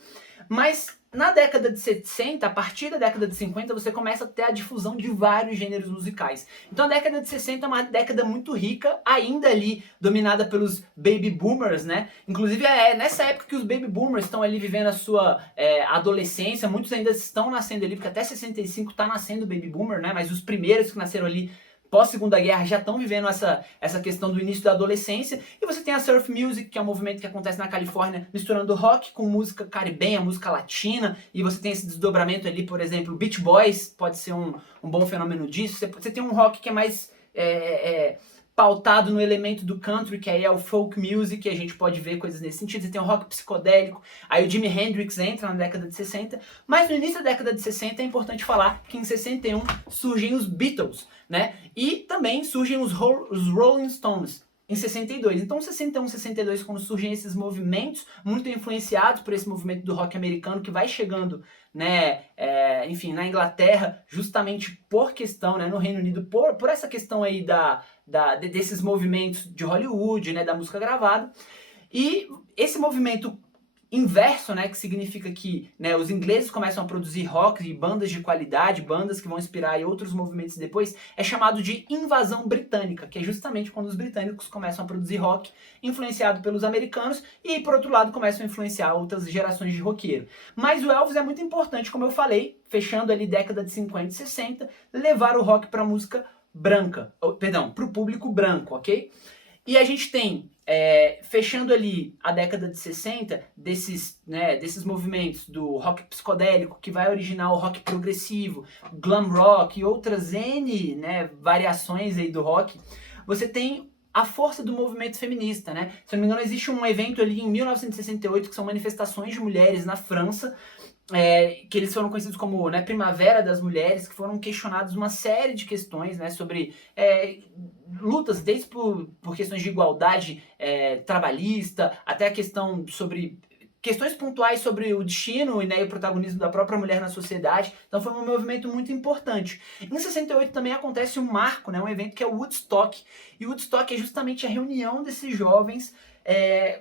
Mas na década de 60, a partir da década de 50, você começa a ter a difusão de vários gêneros musicais. Então a década de 60 é uma década muito rica, ainda ali dominada pelos baby boomers, né? Inclusive é nessa época que os baby boomers estão ali vivendo a sua adolescência, muitos ainda estão nascendo ali, porque até 65 tá nascendo baby boomer, né? Mas os primeiros que nasceram ali pós-Segunda Guerra já estão vivendo essa questão do início da adolescência. E você tem a surf music, que é um movimento que acontece na Califórnia, misturando rock com música caribenha, música latina, e você tem esse desdobramento ali, por exemplo, Beach Boys pode ser um bom fenômeno disso. Você tem um rock que é mais pautado no elemento do country, que aí é o folk music, e a gente pode ver coisas nesse sentido. Você tem o rock psicodélico, aí o Jimi Hendrix entra na década de 60, mas no início da década de 60 é importante falar que em 61 surgem os Beatles, né? E também surgem os Rolling Stones em 62. Então 61, 62, quando surgem esses movimentos muito influenciados por esse movimento do rock americano que vai chegando, né, enfim, na Inglaterra, justamente por questão, né, no Reino Unido, por essa questão aí desses movimentos de Hollywood, né, da música gravada. E esse movimento inverso, né, que significa que, né, os ingleses começam a produzir rock e bandas de qualidade, bandas que vão inspirar em outros movimentos depois, é chamado de invasão britânica, que é justamente quando os britânicos começam a produzir rock influenciado pelos americanos e, por outro lado, começam a influenciar outras gerações de roqueiro. Mas o Elvis é muito importante, como eu falei, fechando ali década de 50 e 60, levar o rock para a música branca, para o público branco, ok? E a gente tem, fechando ali a década de 60, desses movimentos do rock psicodélico, que vai originar o rock progressivo, glam rock e outras N, né, variações aí do rock, você tem a força do movimento feminista, né? Se eu não me engano, existe um evento ali em 1968, que são manifestações de mulheres na França, que eles foram conhecidos como, né, Primavera das Mulheres, que foram questionados uma série de questões, né, sobre lutas, desde por questões de igualdade trabalhista, até a questão sobre questões pontuais sobre o destino, né, e o protagonismo da própria mulher na sociedade. Então foi um movimento muito importante. Em 68 também acontece um marco, né, um evento que é o Woodstock. E o Woodstock é justamente a reunião desses jovens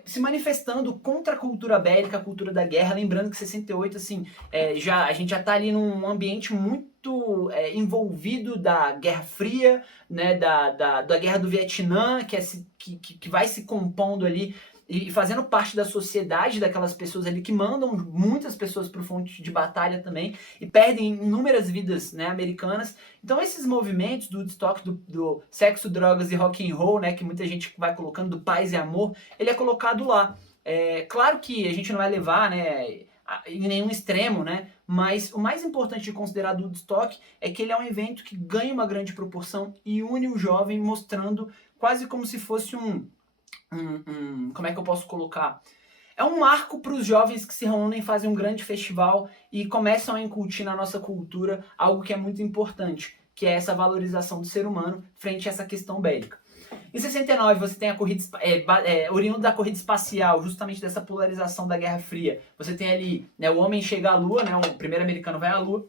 se manifestando contra a cultura bélica, a cultura da guerra. Lembrando que 68, assim, a gente já está ali num ambiente muito envolvido da Guerra Fria, né, da Guerra do Vietnã, que vai se compondo ali e fazendo parte da sociedade daquelas pessoas ali que mandam muitas pessoas para o front de batalha também e perdem inúmeras vidas, né, americanas. Então esses movimentos do Woodstock, do sexo, drogas e rock and roll, né, que muita gente vai colocando, do paz e amor, ele é colocado lá. Claro que a gente não vai levar, né, em nenhum extremo, né, mas o mais importante de considerar do Woodstock é que ele é um evento que ganha uma grande proporção e une o jovem, mostrando quase como se fosse como é que eu posso colocar? É um marco para os jovens que se reúnem, fazem um grande festival e começam a incutir na nossa cultura algo que é muito importante, que é essa valorização do ser humano frente a essa questão bélica. Em 69 você tem a corrida, oriundo da corrida espacial, justamente dessa polarização da Guerra Fria. Você tem ali, né, o homem chega à Lua, né, o primeiro americano vai à Lua.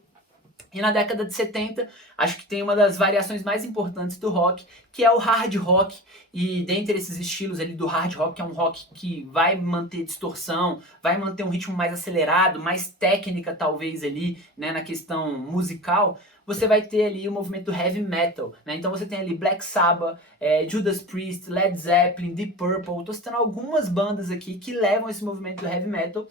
E na década de 70, acho que tem uma das variações mais importantes do rock, que é o hard rock. E dentre esses estilos ali do hard rock, é um rock que vai manter distorção, vai manter um ritmo mais acelerado, mais técnica talvez ali, né, na questão musical. Você vai ter ali o movimento do heavy metal, né? Então você tem ali Black Sabbath, Judas Priest, Led Zeppelin, Deep Purple. Tô citando algumas bandas aqui que levam esse movimento do heavy metal.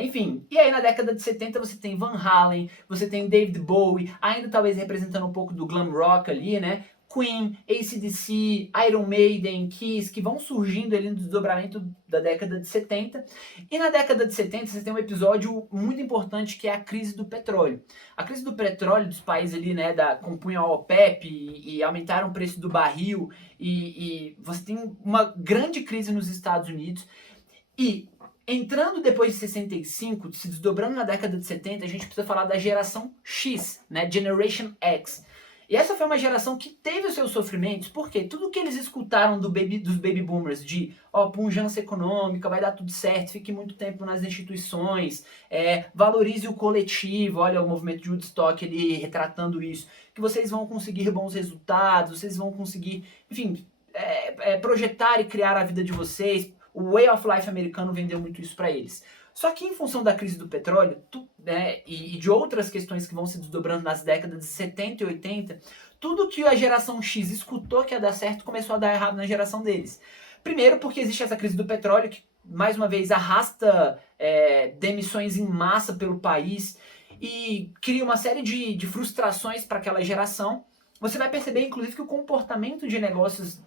Enfim, e aí na década de 70 você tem Van Halen, você tem David Bowie, ainda talvez representando um pouco do glam rock ali, né? Queen, AC/DC, Iron Maiden, Kiss, que vão surgindo ali no desdobramento da década de 70. E na década de 70 você tem um episódio muito importante que é a crise do petróleo. A crise do petróleo dos países ali, né, compunham a OPEP e aumentaram o preço do barril e você tem uma grande crise nos Estados Unidos. E entrando depois de 65, se desdobrando na década de 70, a gente precisa falar da geração X, né? Generation X. E essa foi uma geração que teve os seus sofrimentos, porque tudo que eles escutaram dos baby boomers, de pujança econômica, vai dar tudo certo, fique muito tempo nas instituições, valorize o coletivo, olha o movimento de Woodstock ali retratando isso, que vocês vão conseguir bons resultados, vocês vão conseguir, enfim, projetar e criar a vida de vocês. O Way of Life americano vendeu muito isso para eles. Só que em função da crise do petróleo, né, e de outras questões que vão se desdobrando nas décadas de 70 e 80, tudo que a geração X escutou que ia dar certo começou a dar errado na geração deles. Primeiro porque existe essa crise do petróleo que, mais uma vez, arrasta demissões em massa pelo país e cria uma série de frustrações para aquela geração. Você vai perceber, inclusive, que o comportamento de negócios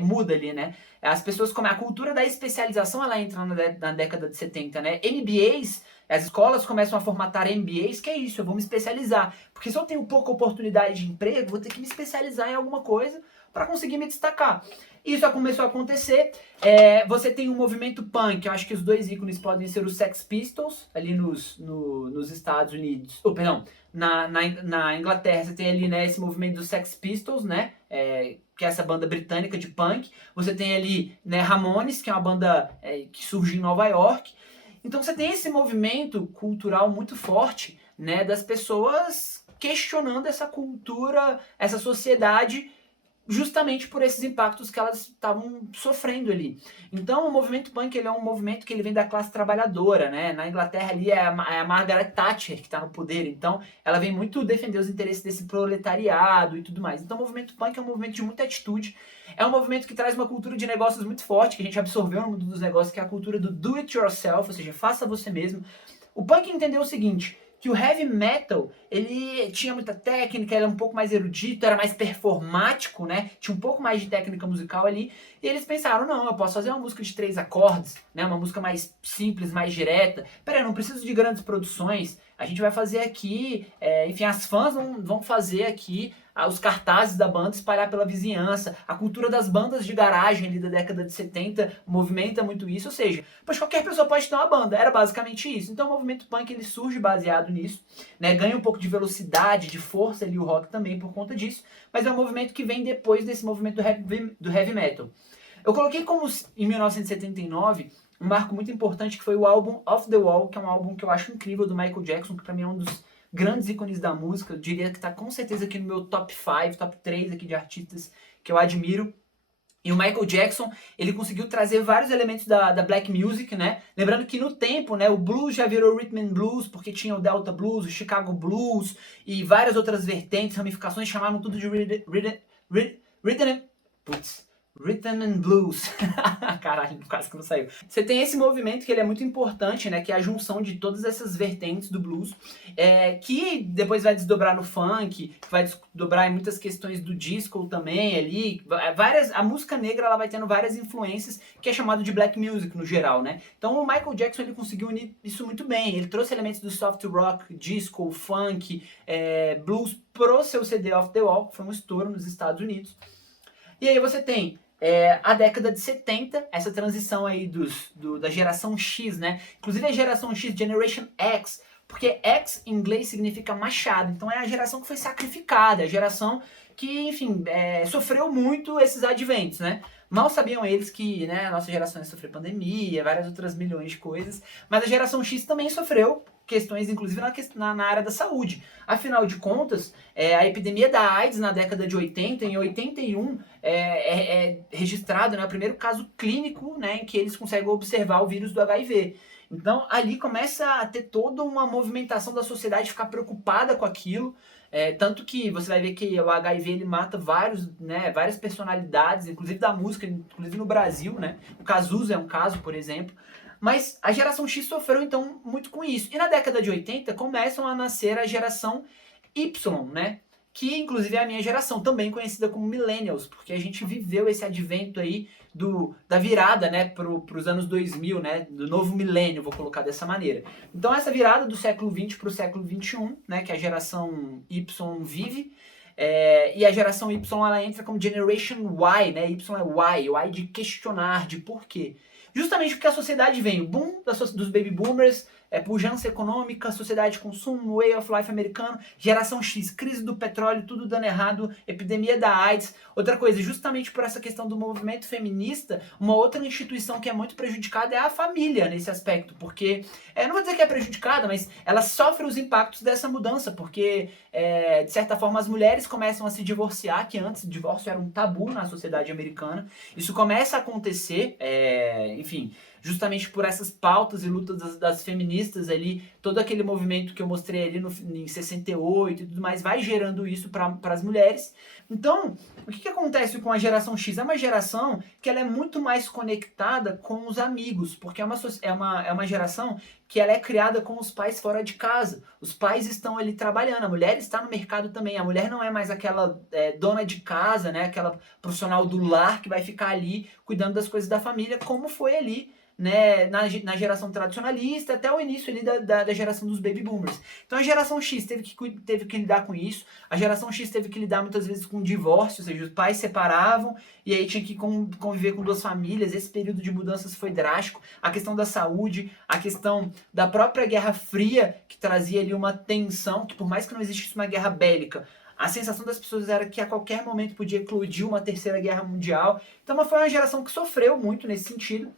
muda ali, né? As pessoas, como a cultura da especialização, ela entra na década de 70, né? MBAs, as escolas começam a formatar MBAs, que é isso, eu vou me especializar. Porque se eu tenho pouca oportunidade de emprego, vou ter que me especializar em alguma coisa para conseguir me destacar. Isso começou a acontecer. Você tem um movimento punk, eu acho que os dois ícones podem ser os Sex Pistols, ali nos Estados Unidos. Na Inglaterra, você tem ali, né, esse movimento dos Sex Pistols, né? Que é essa banda britânica de punk. Você tem ali, né, Ramones, que é uma banda que surge em Nova York. Então você tem esse movimento cultural muito forte, né, das pessoas questionando essa cultura, essa sociedade, justamente por esses impactos que elas estavam sofrendo ali. Então o movimento punk, ele é um movimento que ele vem da classe trabalhadora, né? Na Inglaterra ali é a Margaret Thatcher que está no poder, então ela vem muito defender os interesses desse proletariado e tudo mais. Então o movimento punk é um movimento de muita atitude, é um movimento que traz uma cultura de negócios muito forte, que a gente absorveu no mundo dos negócios, que é a cultura do do it yourself, ou seja, faça você mesmo. O punk entendeu o seguinte, que o heavy metal, ele tinha muita técnica, era um pouco mais erudito, era mais performático, né? Tinha um pouco mais de técnica musical ali. E eles pensaram, não, eu posso fazer uma música de 3 acordes, né? Uma música mais simples, mais direta. Peraí, não preciso de grandes produções. A gente vai fazer aqui, enfim, as fãs vão fazer aqui os cartazes da banda espalhar pela vizinhança. A cultura das bandas de garagem ali da década de 70 movimenta muito isso, ou seja, pois qualquer pessoa pode ter uma banda, era basicamente isso. Então o movimento punk, ele surge baseado nisso, né? Ganha um pouco de velocidade, de força ali o rock também por conta disso, mas é um movimento que vem depois desse movimento do heavy metal. Eu coloquei como, em 1979, um marco muito importante que foi o álbum Off the Wall, que é um álbum que eu acho incrível do Michael Jackson, que pra mim é um dos grandes ícones da música. Eu diria que tá com certeza aqui no meu top 5, top 3 aqui de artistas que eu admiro. E o Michael Jackson, ele conseguiu trazer vários elementos da black music, né? Lembrando que no tempo, né, o blues já virou rhythm and blues, porque tinha o Delta Blues, o Chicago Blues e várias outras vertentes, ramificações, chamaram tudo de Rhythm and Blues. Caralho, quase que não saiu. Você tem esse movimento que ele é muito importante, né? Que é a junção de todas essas vertentes do blues, que depois vai desdobrar no funk, que vai desdobrar em muitas questões do disco também ali. A música negra, ela vai tendo várias influências, que é chamado de black music no geral, né? Então o Michael Jackson, ele conseguiu unir isso muito bem. Ele trouxe elementos do soft rock, disco, funk, blues pro seu CD Off the Wall, que foi um estouro nos Estados Unidos. E aí você tem a década de 70, essa transição aí da geração X, né? Inclusive a geração X, Generation X, porque X em inglês significa machado, então é a geração que foi sacrificada, a geração que, enfim, sofreu muito esses adventos, né? Mal sabiam eles que, né, a nossa geração ia sofrer pandemia, várias outras milhões de coisas, mas a geração X também sofreu questões, inclusive na área da saúde. Afinal de contas, a epidemia da AIDS na década de 80, em 81, é registrado, né, o primeiro caso clínico, né, em que eles conseguem observar o vírus do HIV. Então, ali começa a ter toda uma movimentação da sociedade ficar preocupada com aquilo, tanto que você vai ver que o HIV ele mata várias personalidades, inclusive da música, inclusive no Brasil, né? O Cazuza é um caso, por exemplo. Mas a geração X sofreu, então, muito com isso. E na década de 80 começam a nascer a geração Y, né? Que, inclusive, é a minha geração, também conhecida como Millennials, porque a gente viveu esse advento aí da virada, né, para os anos 2000, né, do novo milênio, vou colocar dessa maneira. Então, essa virada do século XX para o século XXI, né, que a geração Y vive, e a geração Y ela entra como Generation Y, né, Y é Y de questionar, de porquê. Justamente porque a sociedade vem, o boom dos baby boomers, pujança econômica, sociedade de consumo, way of life americano, geração X, crise do petróleo, tudo dando errado, epidemia da AIDS. Outra coisa, justamente por essa questão do movimento feminista, uma outra instituição que é muito prejudicada é a família nesse aspecto, porque, não vou dizer que é prejudicada, mas ela sofre os impactos dessa mudança, porque, de certa forma, as mulheres começam a se divorciar, que antes o divórcio era um tabu na sociedade americana. Isso começa a acontecer, enfim, justamente por essas pautas e lutas das feministas ali, todo aquele movimento que eu mostrei ali em 68 e tudo mais, vai gerando isso para as mulheres. Então, o que acontece com a geração X? É uma geração que ela é muito mais conectada com os amigos, porque é uma geração que ela é criada com os pais fora de casa. Os pais estão ali trabalhando, a mulher está no mercado também. A mulher não é mais aquela dona de casa, né? Aquela profissional do lar que vai ficar ali cuidando das coisas da família, como foi ali, né, na geração tradicionalista, até o início ali da geração dos baby boomers. Então a geração X teve que lidar com isso, a geração X teve que lidar muitas vezes com divórcio, ou seja, os pais separavam e aí tinha que conviver com duas famílias. Esse período de mudanças foi drástico. A questão da saúde, a questão da própria Guerra Fria, que trazia ali uma tensão, que por mais que não existisse uma guerra bélica, a sensação das pessoas era que a qualquer momento podia eclodir uma terceira guerra mundial. Então foi uma geração que sofreu muito nesse sentido,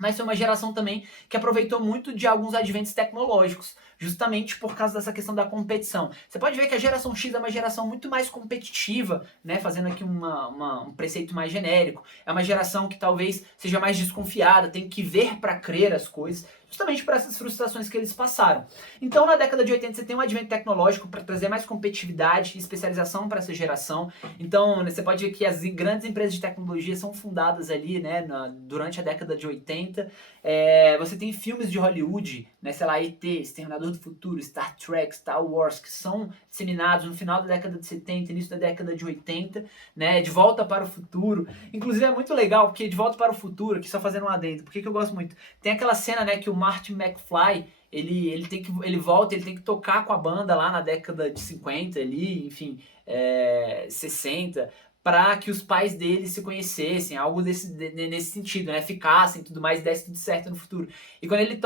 mas foi uma geração também que aproveitou muito de alguns adventos tecnológicos, justamente por causa dessa questão da competição. Você pode ver que a geração X é uma geração muito mais competitiva, né? Fazendo aqui um preceito mais genérico. É uma geração que talvez seja mais desconfiada, tem que ver para crer as coisas, justamente por essas frustrações que eles passaram. Então, na década de 80, você tem um advento tecnológico para trazer mais competitividade e especialização para essa geração. Então, você pode ver que as grandes empresas de tecnologia são fundadas ali, né, durante a década de 80. Você tem filmes de Hollywood, né, sei lá, E.T., Exterminador do Futuro, Star Trek, Star Wars, que são disseminados no final da década de 70, início da década de 80, né, De Volta para o Futuro. Inclusive, é muito legal, porque De Volta para o Futuro, aqui só fazendo um adendo, porque que eu gosto muito, tem aquela cena, né, que o Martin McFly, ele volta, ele tem que tocar com a banda lá na década de 50 ali, enfim, 60, para que os pais dele se conhecessem, algo nesse sentido, né, ficassem, tudo mais, desse tudo certo no futuro. E quando ele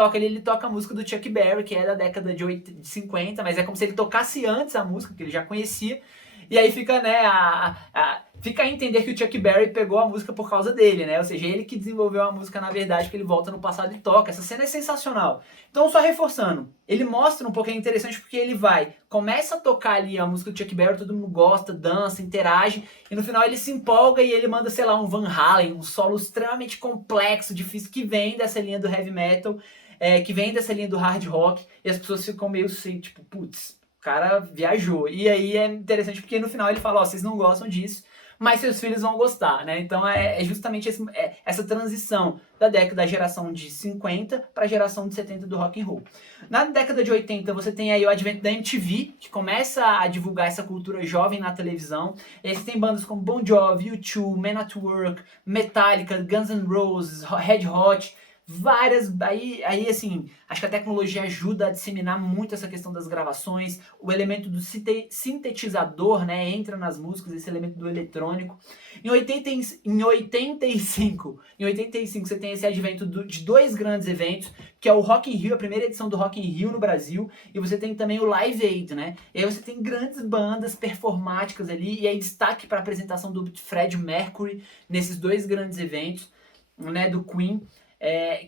toca a música do Chuck Berry, que é da década de 50, mas é como se ele tocasse antes a música, que ele já conhecia. E aí fica, né, fica a entender que o Chuck Berry pegou a música por causa dele, né? Ou seja, ele que desenvolveu a música na verdade, que ele volta no passado e toca. Essa cena é sensacional. Então, só reforçando, ele mostra um pouco, é interessante porque ele começa a tocar ali a música do Chuck Berry, todo mundo gosta, dança, interage, e no final ele se empolga e ele manda, sei lá, um Van Halen, um solo extremamente complexo, difícil, que vem dessa linha do heavy metal, que vem dessa linha do hard rock, e as pessoas ficam meio assim, tipo, putz, o cara viajou. E aí é interessante porque no final ele fala, vocês não gostam disso, mas seus filhos vão gostar, né? Então é justamente essa transição da geração de 50 para a geração de 70 do rock and roll. Na década de 80 você tem aí o advento da MTV, que começa a divulgar essa cultura jovem na televisão. E aí você tem bandas como Bon Jovi, U2, Men at Work, Metallica, Guns N' Roses, Red Hot, várias, aí assim, acho que a tecnologia ajuda a disseminar muito essa questão das gravações, o elemento do sintetizador, né, entra nas músicas, esse elemento do eletrônico. Em 85 você tem esse advento de dois grandes eventos, que é o Rock in Rio, a primeira edição do Rock in Rio no Brasil, e você tem também o Live Aid, né? E aí você tem grandes bandas performáticas ali, e aí destaque para a apresentação do Fred Mercury nesses dois grandes eventos, né, do Queen,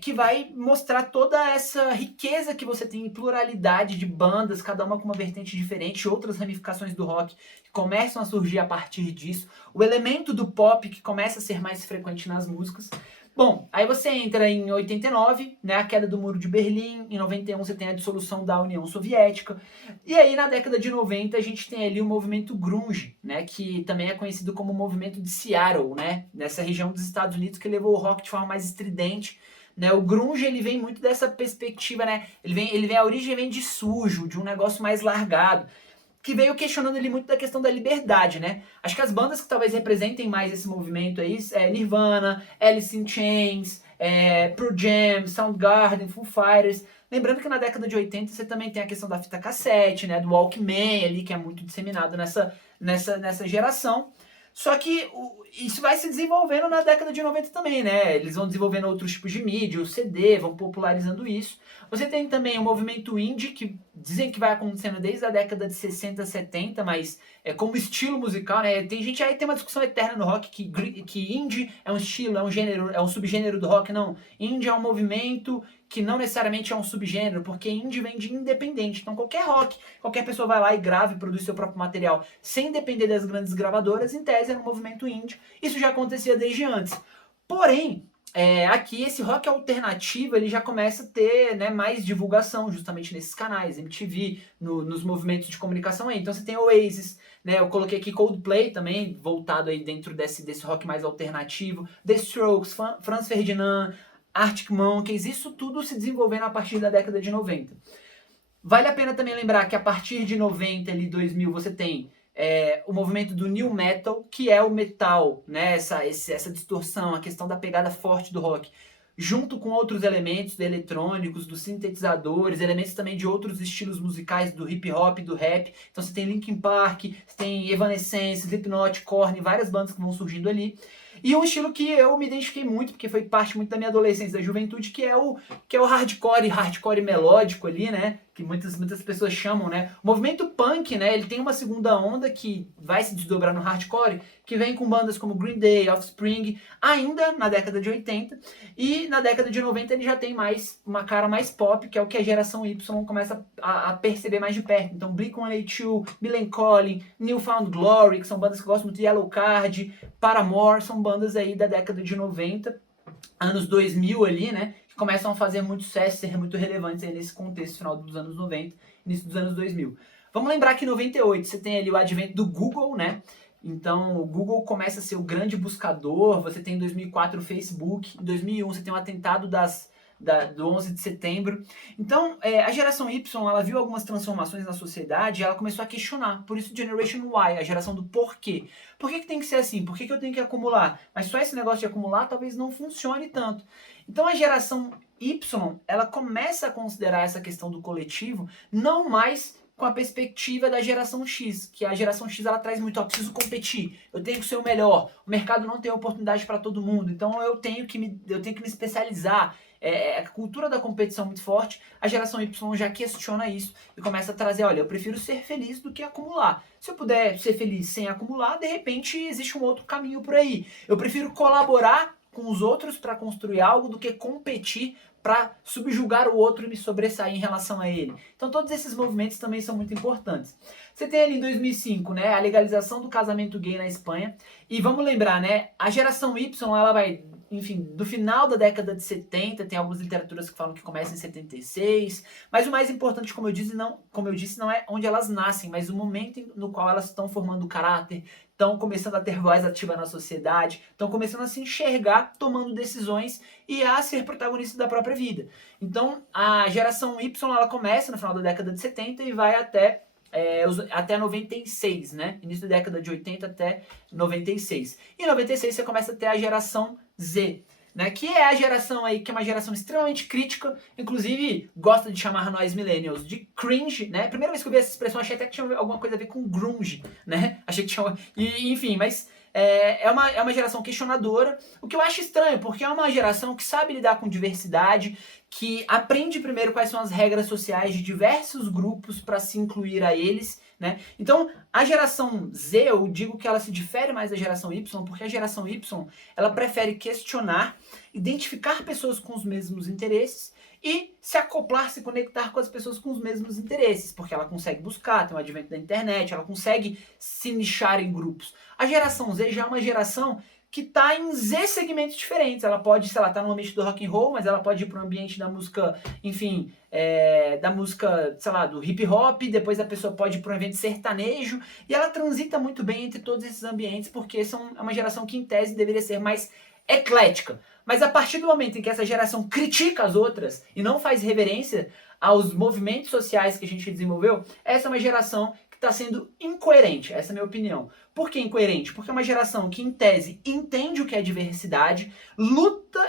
que vai mostrar toda essa riqueza que você tem em pluralidade de bandas, cada uma com uma vertente diferente, outras ramificações do rock que começam a surgir a partir disso, o elemento do pop que começa a ser mais frequente nas músicas. Bom, aí você entra em 89, né, a queda do Muro de Berlim, em 91 você tem a dissolução da União Soviética, e aí na década de 90 a gente tem ali o movimento grunge, né, que também é conhecido como o movimento de Seattle, né, nessa região dos Estados Unidos que levou o rock de forma mais estridente, né. O grunge ele vem muito dessa perspectiva, né, a origem vem de sujo, de um negócio mais largado, que veio questionando ele muito da questão da liberdade, né? Acho que as bandas que talvez representem mais esse movimento aí é Nirvana, Alice in Chains, Pearl Jam, Soundgarden, Foo Fighters. Lembrando que na década de 80 você também tem a questão da fita cassete, né? Do Walkman ali, que é muito disseminado nessa geração. Só que isso vai se desenvolvendo na década de 90 também, né? Eles vão desenvolvendo outros tipos de mídia, o CD, vão popularizando isso. Você tem também o movimento indie, que dizem que vai acontecendo desde a década de 60, 70, mas como estilo musical, né? Tem gente aí, tem uma discussão eterna no rock que indie é um estilo, é um gênero, é um subgênero do rock. Não, indie é um movimento que não necessariamente é um subgênero, porque indie vem de independente. Então qualquer rock, qualquer pessoa vai lá e grava e produz seu próprio material sem depender das grandes gravadoras, em tese é um movimento indie. Isso já acontecia desde antes. Porém, aqui esse rock alternativo ele já começa a ter, né, mais divulgação justamente nesses canais, MTV, nos movimentos de comunicação aí. Então você tem Oasis, né, eu coloquei aqui Coldplay também, voltado aí dentro desse rock mais alternativo, The Strokes, Franz Ferdinand, Arctic Monkeys, isso tudo se desenvolvendo a partir da década de 90. Vale a pena também lembrar que a partir de 90 e 2000 você tem o movimento do New Metal, que é o metal, né, essa distorção, a questão da pegada forte do rock, junto com outros elementos eletrônicos, dos sintetizadores, elementos também de outros estilos musicais, do hip hop, do rap. Então você tem Linkin Park, você tem Evanescence, Slipknot, Korn, várias bandas que vão surgindo ali. E um estilo que eu me identifiquei muito, porque foi parte muito da minha adolescência, da juventude, que é o hardcore melódico ali, né? Que muitas pessoas chamam, né? O movimento punk, né? Ele tem uma segunda onda que vai se desdobrar no hardcore, que vem com bandas como Green Day, Offspring, ainda na década de 80. E na década de 90 ele já tem mais uma cara mais pop, que é o que a geração Y começa a perceber mais de perto. Então Blink-182, Millencolin, New Found Glory, que são bandas que eu gosto muito, Yellowcard, Paramore, são bandas aí da década de 90, anos 2000 ali, né? Que começam a fazer muito sucesso, ser muito relevantes aí nesse contexto final dos anos 90, início dos anos 2000. Vamos lembrar que em 98 você tem ali o advento do Google, né? Então o Google começa a ser o grande buscador, você tem em 2004 o Facebook, em 2001 você tem o atentado do 11 de setembro. Então, a geração Y, ela viu algumas transformações na sociedade e ela começou a questionar. Por isso, Generation Y, a geração do porquê. Por que tem que ser assim? Por que eu tenho que acumular? Mas só esse negócio de acumular talvez não funcione tanto. Então, a geração Y, ela começa a considerar essa questão do coletivo não mais com a perspectiva da geração X, que a geração X ela traz muito, preciso competir, eu tenho que ser o melhor, o mercado não tem oportunidade para todo mundo, então eu tenho que me especializar. A cultura da competição muito forte, a geração Y já questiona isso e começa a trazer, olha, eu prefiro ser feliz do que acumular. Se eu puder ser feliz sem acumular, de repente existe um outro caminho por aí. Eu prefiro colaborar com os outros para construir algo do que competir para subjugar o outro e me sobressair em relação a ele. Então todos esses movimentos também são muito importantes. Você tem ali em 2005, né, a legalização do casamento gay na Espanha. E vamos lembrar, né, a geração Y, ela vai, enfim, do final da década de 70, tem algumas literaturas que falam que começa em 76, mas o mais importante, como eu disse, não é onde elas nascem, mas o momento no qual elas estão formando caráter, estão começando a ter voz ativa na sociedade, estão começando a se enxergar, tomando decisões e a ser protagonista da própria vida. Então, a geração Y, ela começa no final da década de 70 e vai até 96, né? Início da década de 80 até 96. E em 96 você começa a ter a geração Z. né, que é a geração aí, que é uma geração extremamente crítica, inclusive gosta de chamar nós millennials de cringe, né? Primeira vez que eu vi essa expressão, achei até que tinha alguma coisa a ver com grunge, né? Achei que tinha... enfim, mas é uma geração questionadora, o que eu acho estranho, porque é uma geração que sabe lidar com diversidade, que aprende primeiro quais são as regras sociais de diversos grupos para se incluir a eles, né? Então, a geração Z, eu digo que ela se difere mais da geração Y, porque a geração Y, ela prefere questionar, identificar pessoas com os mesmos interesses e se acoplar, se conectar com as pessoas com os mesmos interesses, porque ela consegue buscar, tem o advento da internet, ela consegue se nichar em grupos. A geração Z já é uma geração que está em Z segmentos diferentes. Ela pode, sei lá, tá no ambiente do rock and roll, mas ela pode ir para o ambiente da música, enfim, da música, sei lá, do hip hop, depois a pessoa pode ir para um evento sertanejo, e ela transita muito bem entre todos esses ambientes, porque é uma geração que, em tese, deveria ser mais eclética. Mas a partir do momento em que essa geração critica as outras e não faz reverência aos movimentos sociais que a gente desenvolveu, essa é uma geração que está sendo incoerente, essa é a minha opinião. Por que incoerente? Porque é uma geração que, em tese, entende o que é diversidade, luta,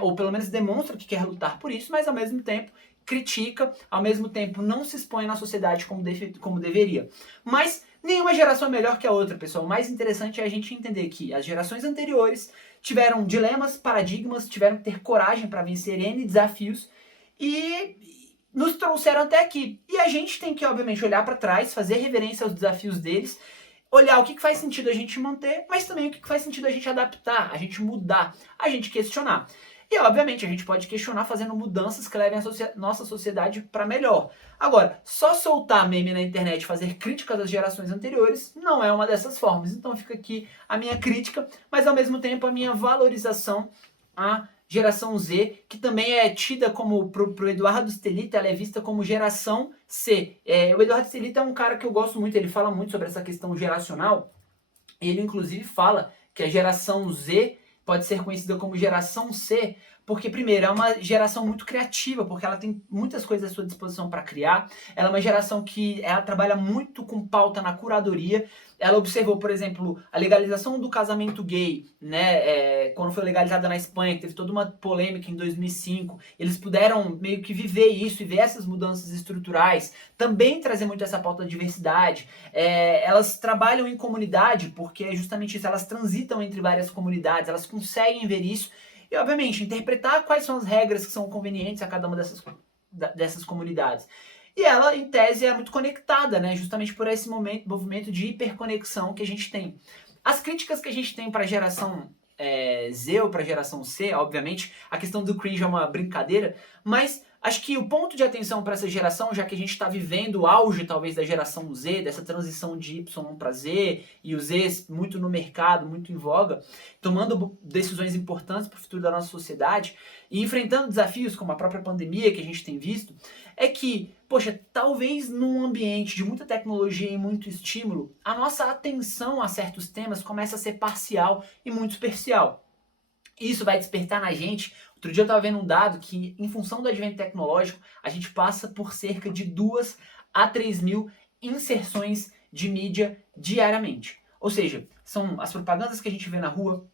ou pelo menos demonstra que quer lutar por isso, mas ao mesmo tempo critica, ao mesmo tempo não se expõe na sociedade como deveria. Mas nenhuma geração é melhor que a outra, pessoal. O mais interessante é a gente entender que as gerações anteriores tiveram dilemas, paradigmas, tiveram que ter coragem para vencer N desafios e nos trouxeram até aqui. E a gente tem que, obviamente, olhar para trás, fazer reverência aos desafios deles, olhar o que faz sentido a gente manter, mas também o que faz sentido a gente adaptar, a gente mudar, a gente questionar. E, obviamente, a gente pode questionar fazendo mudanças que levem a nossa sociedade para melhor. Agora, só soltar meme na internet e fazer críticas às gerações anteriores não é uma dessas formas. Então fica aqui a minha crítica, mas ao mesmo tempo a minha valorização à geração Z, que também é tida como, pro Eduardo Stelita, ela é vista como geração C. O Eduardo Stelita é um cara que eu gosto muito, ele fala muito sobre essa questão geracional. Ele, inclusive, fala que a geração Z pode ser conhecida como geração C, porque, primeiro, é uma geração muito criativa, porque ela tem muitas coisas à sua disposição para criar. Ela é uma geração que ela trabalha muito com pauta na curadoria. Ela observou, por exemplo, a legalização do casamento gay, né, quando foi legalizada na Espanha, que teve toda uma polêmica em 2005. Eles puderam meio que viver isso e ver essas mudanças estruturais, também trazer muito essa pauta da diversidade. Elas trabalham em comunidade, porque é justamente isso, elas transitam entre várias comunidades, elas conseguem ver isso e, obviamente, interpretar quais são as regras que são convenientes a cada uma dessas comunidades. E ela, em tese, é muito conectada, né? Justamente por esse movimento de hiperconexão que a gente tem. As críticas que a gente tem para a geração Z ou para a geração C, obviamente, a questão do cringe é uma brincadeira, mas acho que o ponto de atenção para essa geração, já que a gente está vivendo o auge, talvez, da geração Z, dessa transição de Y para Z, e o Z muito no mercado, muito em voga, tomando decisões importantes para o futuro da nossa sociedade, e enfrentando desafios como a própria pandemia que a gente tem visto, é que, poxa, talvez num ambiente de muita tecnologia e muito estímulo, a nossa atenção a certos temas começa a ser parcial e muito superficial. Isso vai despertar na gente. Outro dia eu estava vendo um dado que, em função do advento tecnológico, a gente passa por cerca de 2 a 3 mil inserções de mídia diariamente. Ou seja, são as propagandas que a gente vê na rua,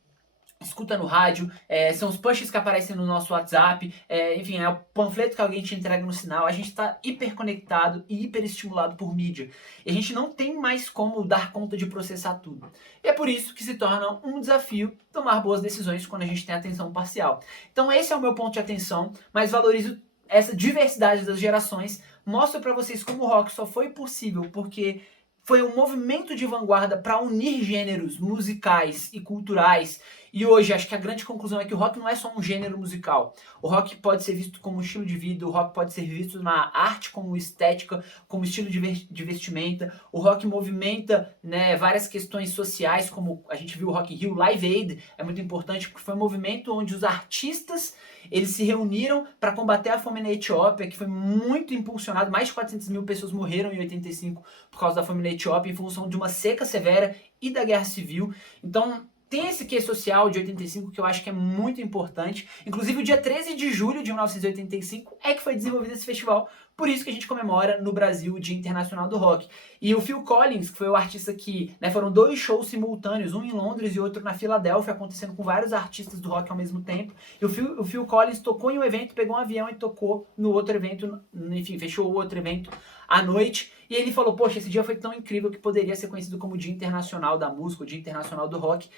escuta no rádio, são os pushes que aparecem no nosso WhatsApp, enfim, é o panfleto que alguém te entrega no sinal. A gente está hiperconectado e hiperestimulado por mídia. E a gente não tem mais como dar conta de processar tudo. E é por isso que se torna um desafio tomar boas decisões quando a gente tem atenção parcial. Então esse é o meu ponto de atenção, mas valorizo essa diversidade das gerações. Mostro para vocês como o rock só foi possível porque foi um movimento de vanguarda para unir gêneros musicais e culturais. E hoje acho que a grande conclusão é que o rock não é só um gênero musical. O rock pode ser visto como estilo de vida, o rock pode ser visto na arte como estética, como estilo de vestimenta. O rock movimenta, né, várias questões sociais, como a gente viu o Rock in Rio, Live Aid é muito importante porque foi um movimento onde os artistas eles se reuniram para combater a fome na Etiópia, que foi muito impulsionado. Mais de 400 mil pessoas morreram em 85 por causa da fome na Etiópia, em função de uma seca severa e da guerra civil. Então, tem esse quê social de 85 que eu acho que é muito importante. Inclusive o dia 13 de julho de 1985 é que foi desenvolvido esse festival, por isso que a gente comemora no Brasil o Dia Internacional do Rock. E o Phil Collins, que foi o artista que, né, foram 2 shows simultâneos, um em Londres e outro na Filadélfia, acontecendo com vários artistas do rock ao mesmo tempo. E o Phil Collins tocou em um evento, pegou um avião e tocou no outro evento, enfim, fechou o outro evento à noite. E ele falou, poxa, esse dia foi tão incrível que poderia ser conhecido como o Dia Internacional da Música, o Dia Internacional do Rock.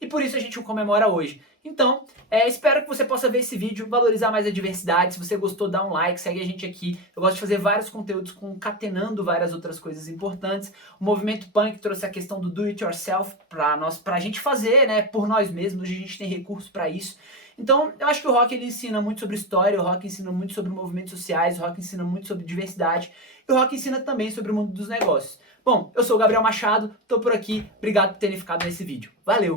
E por isso a gente o comemora hoje. Então, espero que você possa ver esse vídeo, valorizar mais a diversidade. Se você gostou, dá um like, segue a gente aqui. Eu gosto de fazer vários conteúdos concatenando várias outras coisas importantes. O movimento punk trouxe a questão do do it yourself pra gente fazer, né, por nós mesmos. Hoje a gente tem recurso para isso. Então, eu acho que o rock ele ensina muito sobre história, o rock ensina muito sobre movimentos sociais, o rock ensina muito sobre diversidade, e o rock ensina também sobre o mundo dos negócios. Bom, eu sou o Gabriel Machado, tô por aqui, obrigado por terem ficado nesse vídeo. Valeu!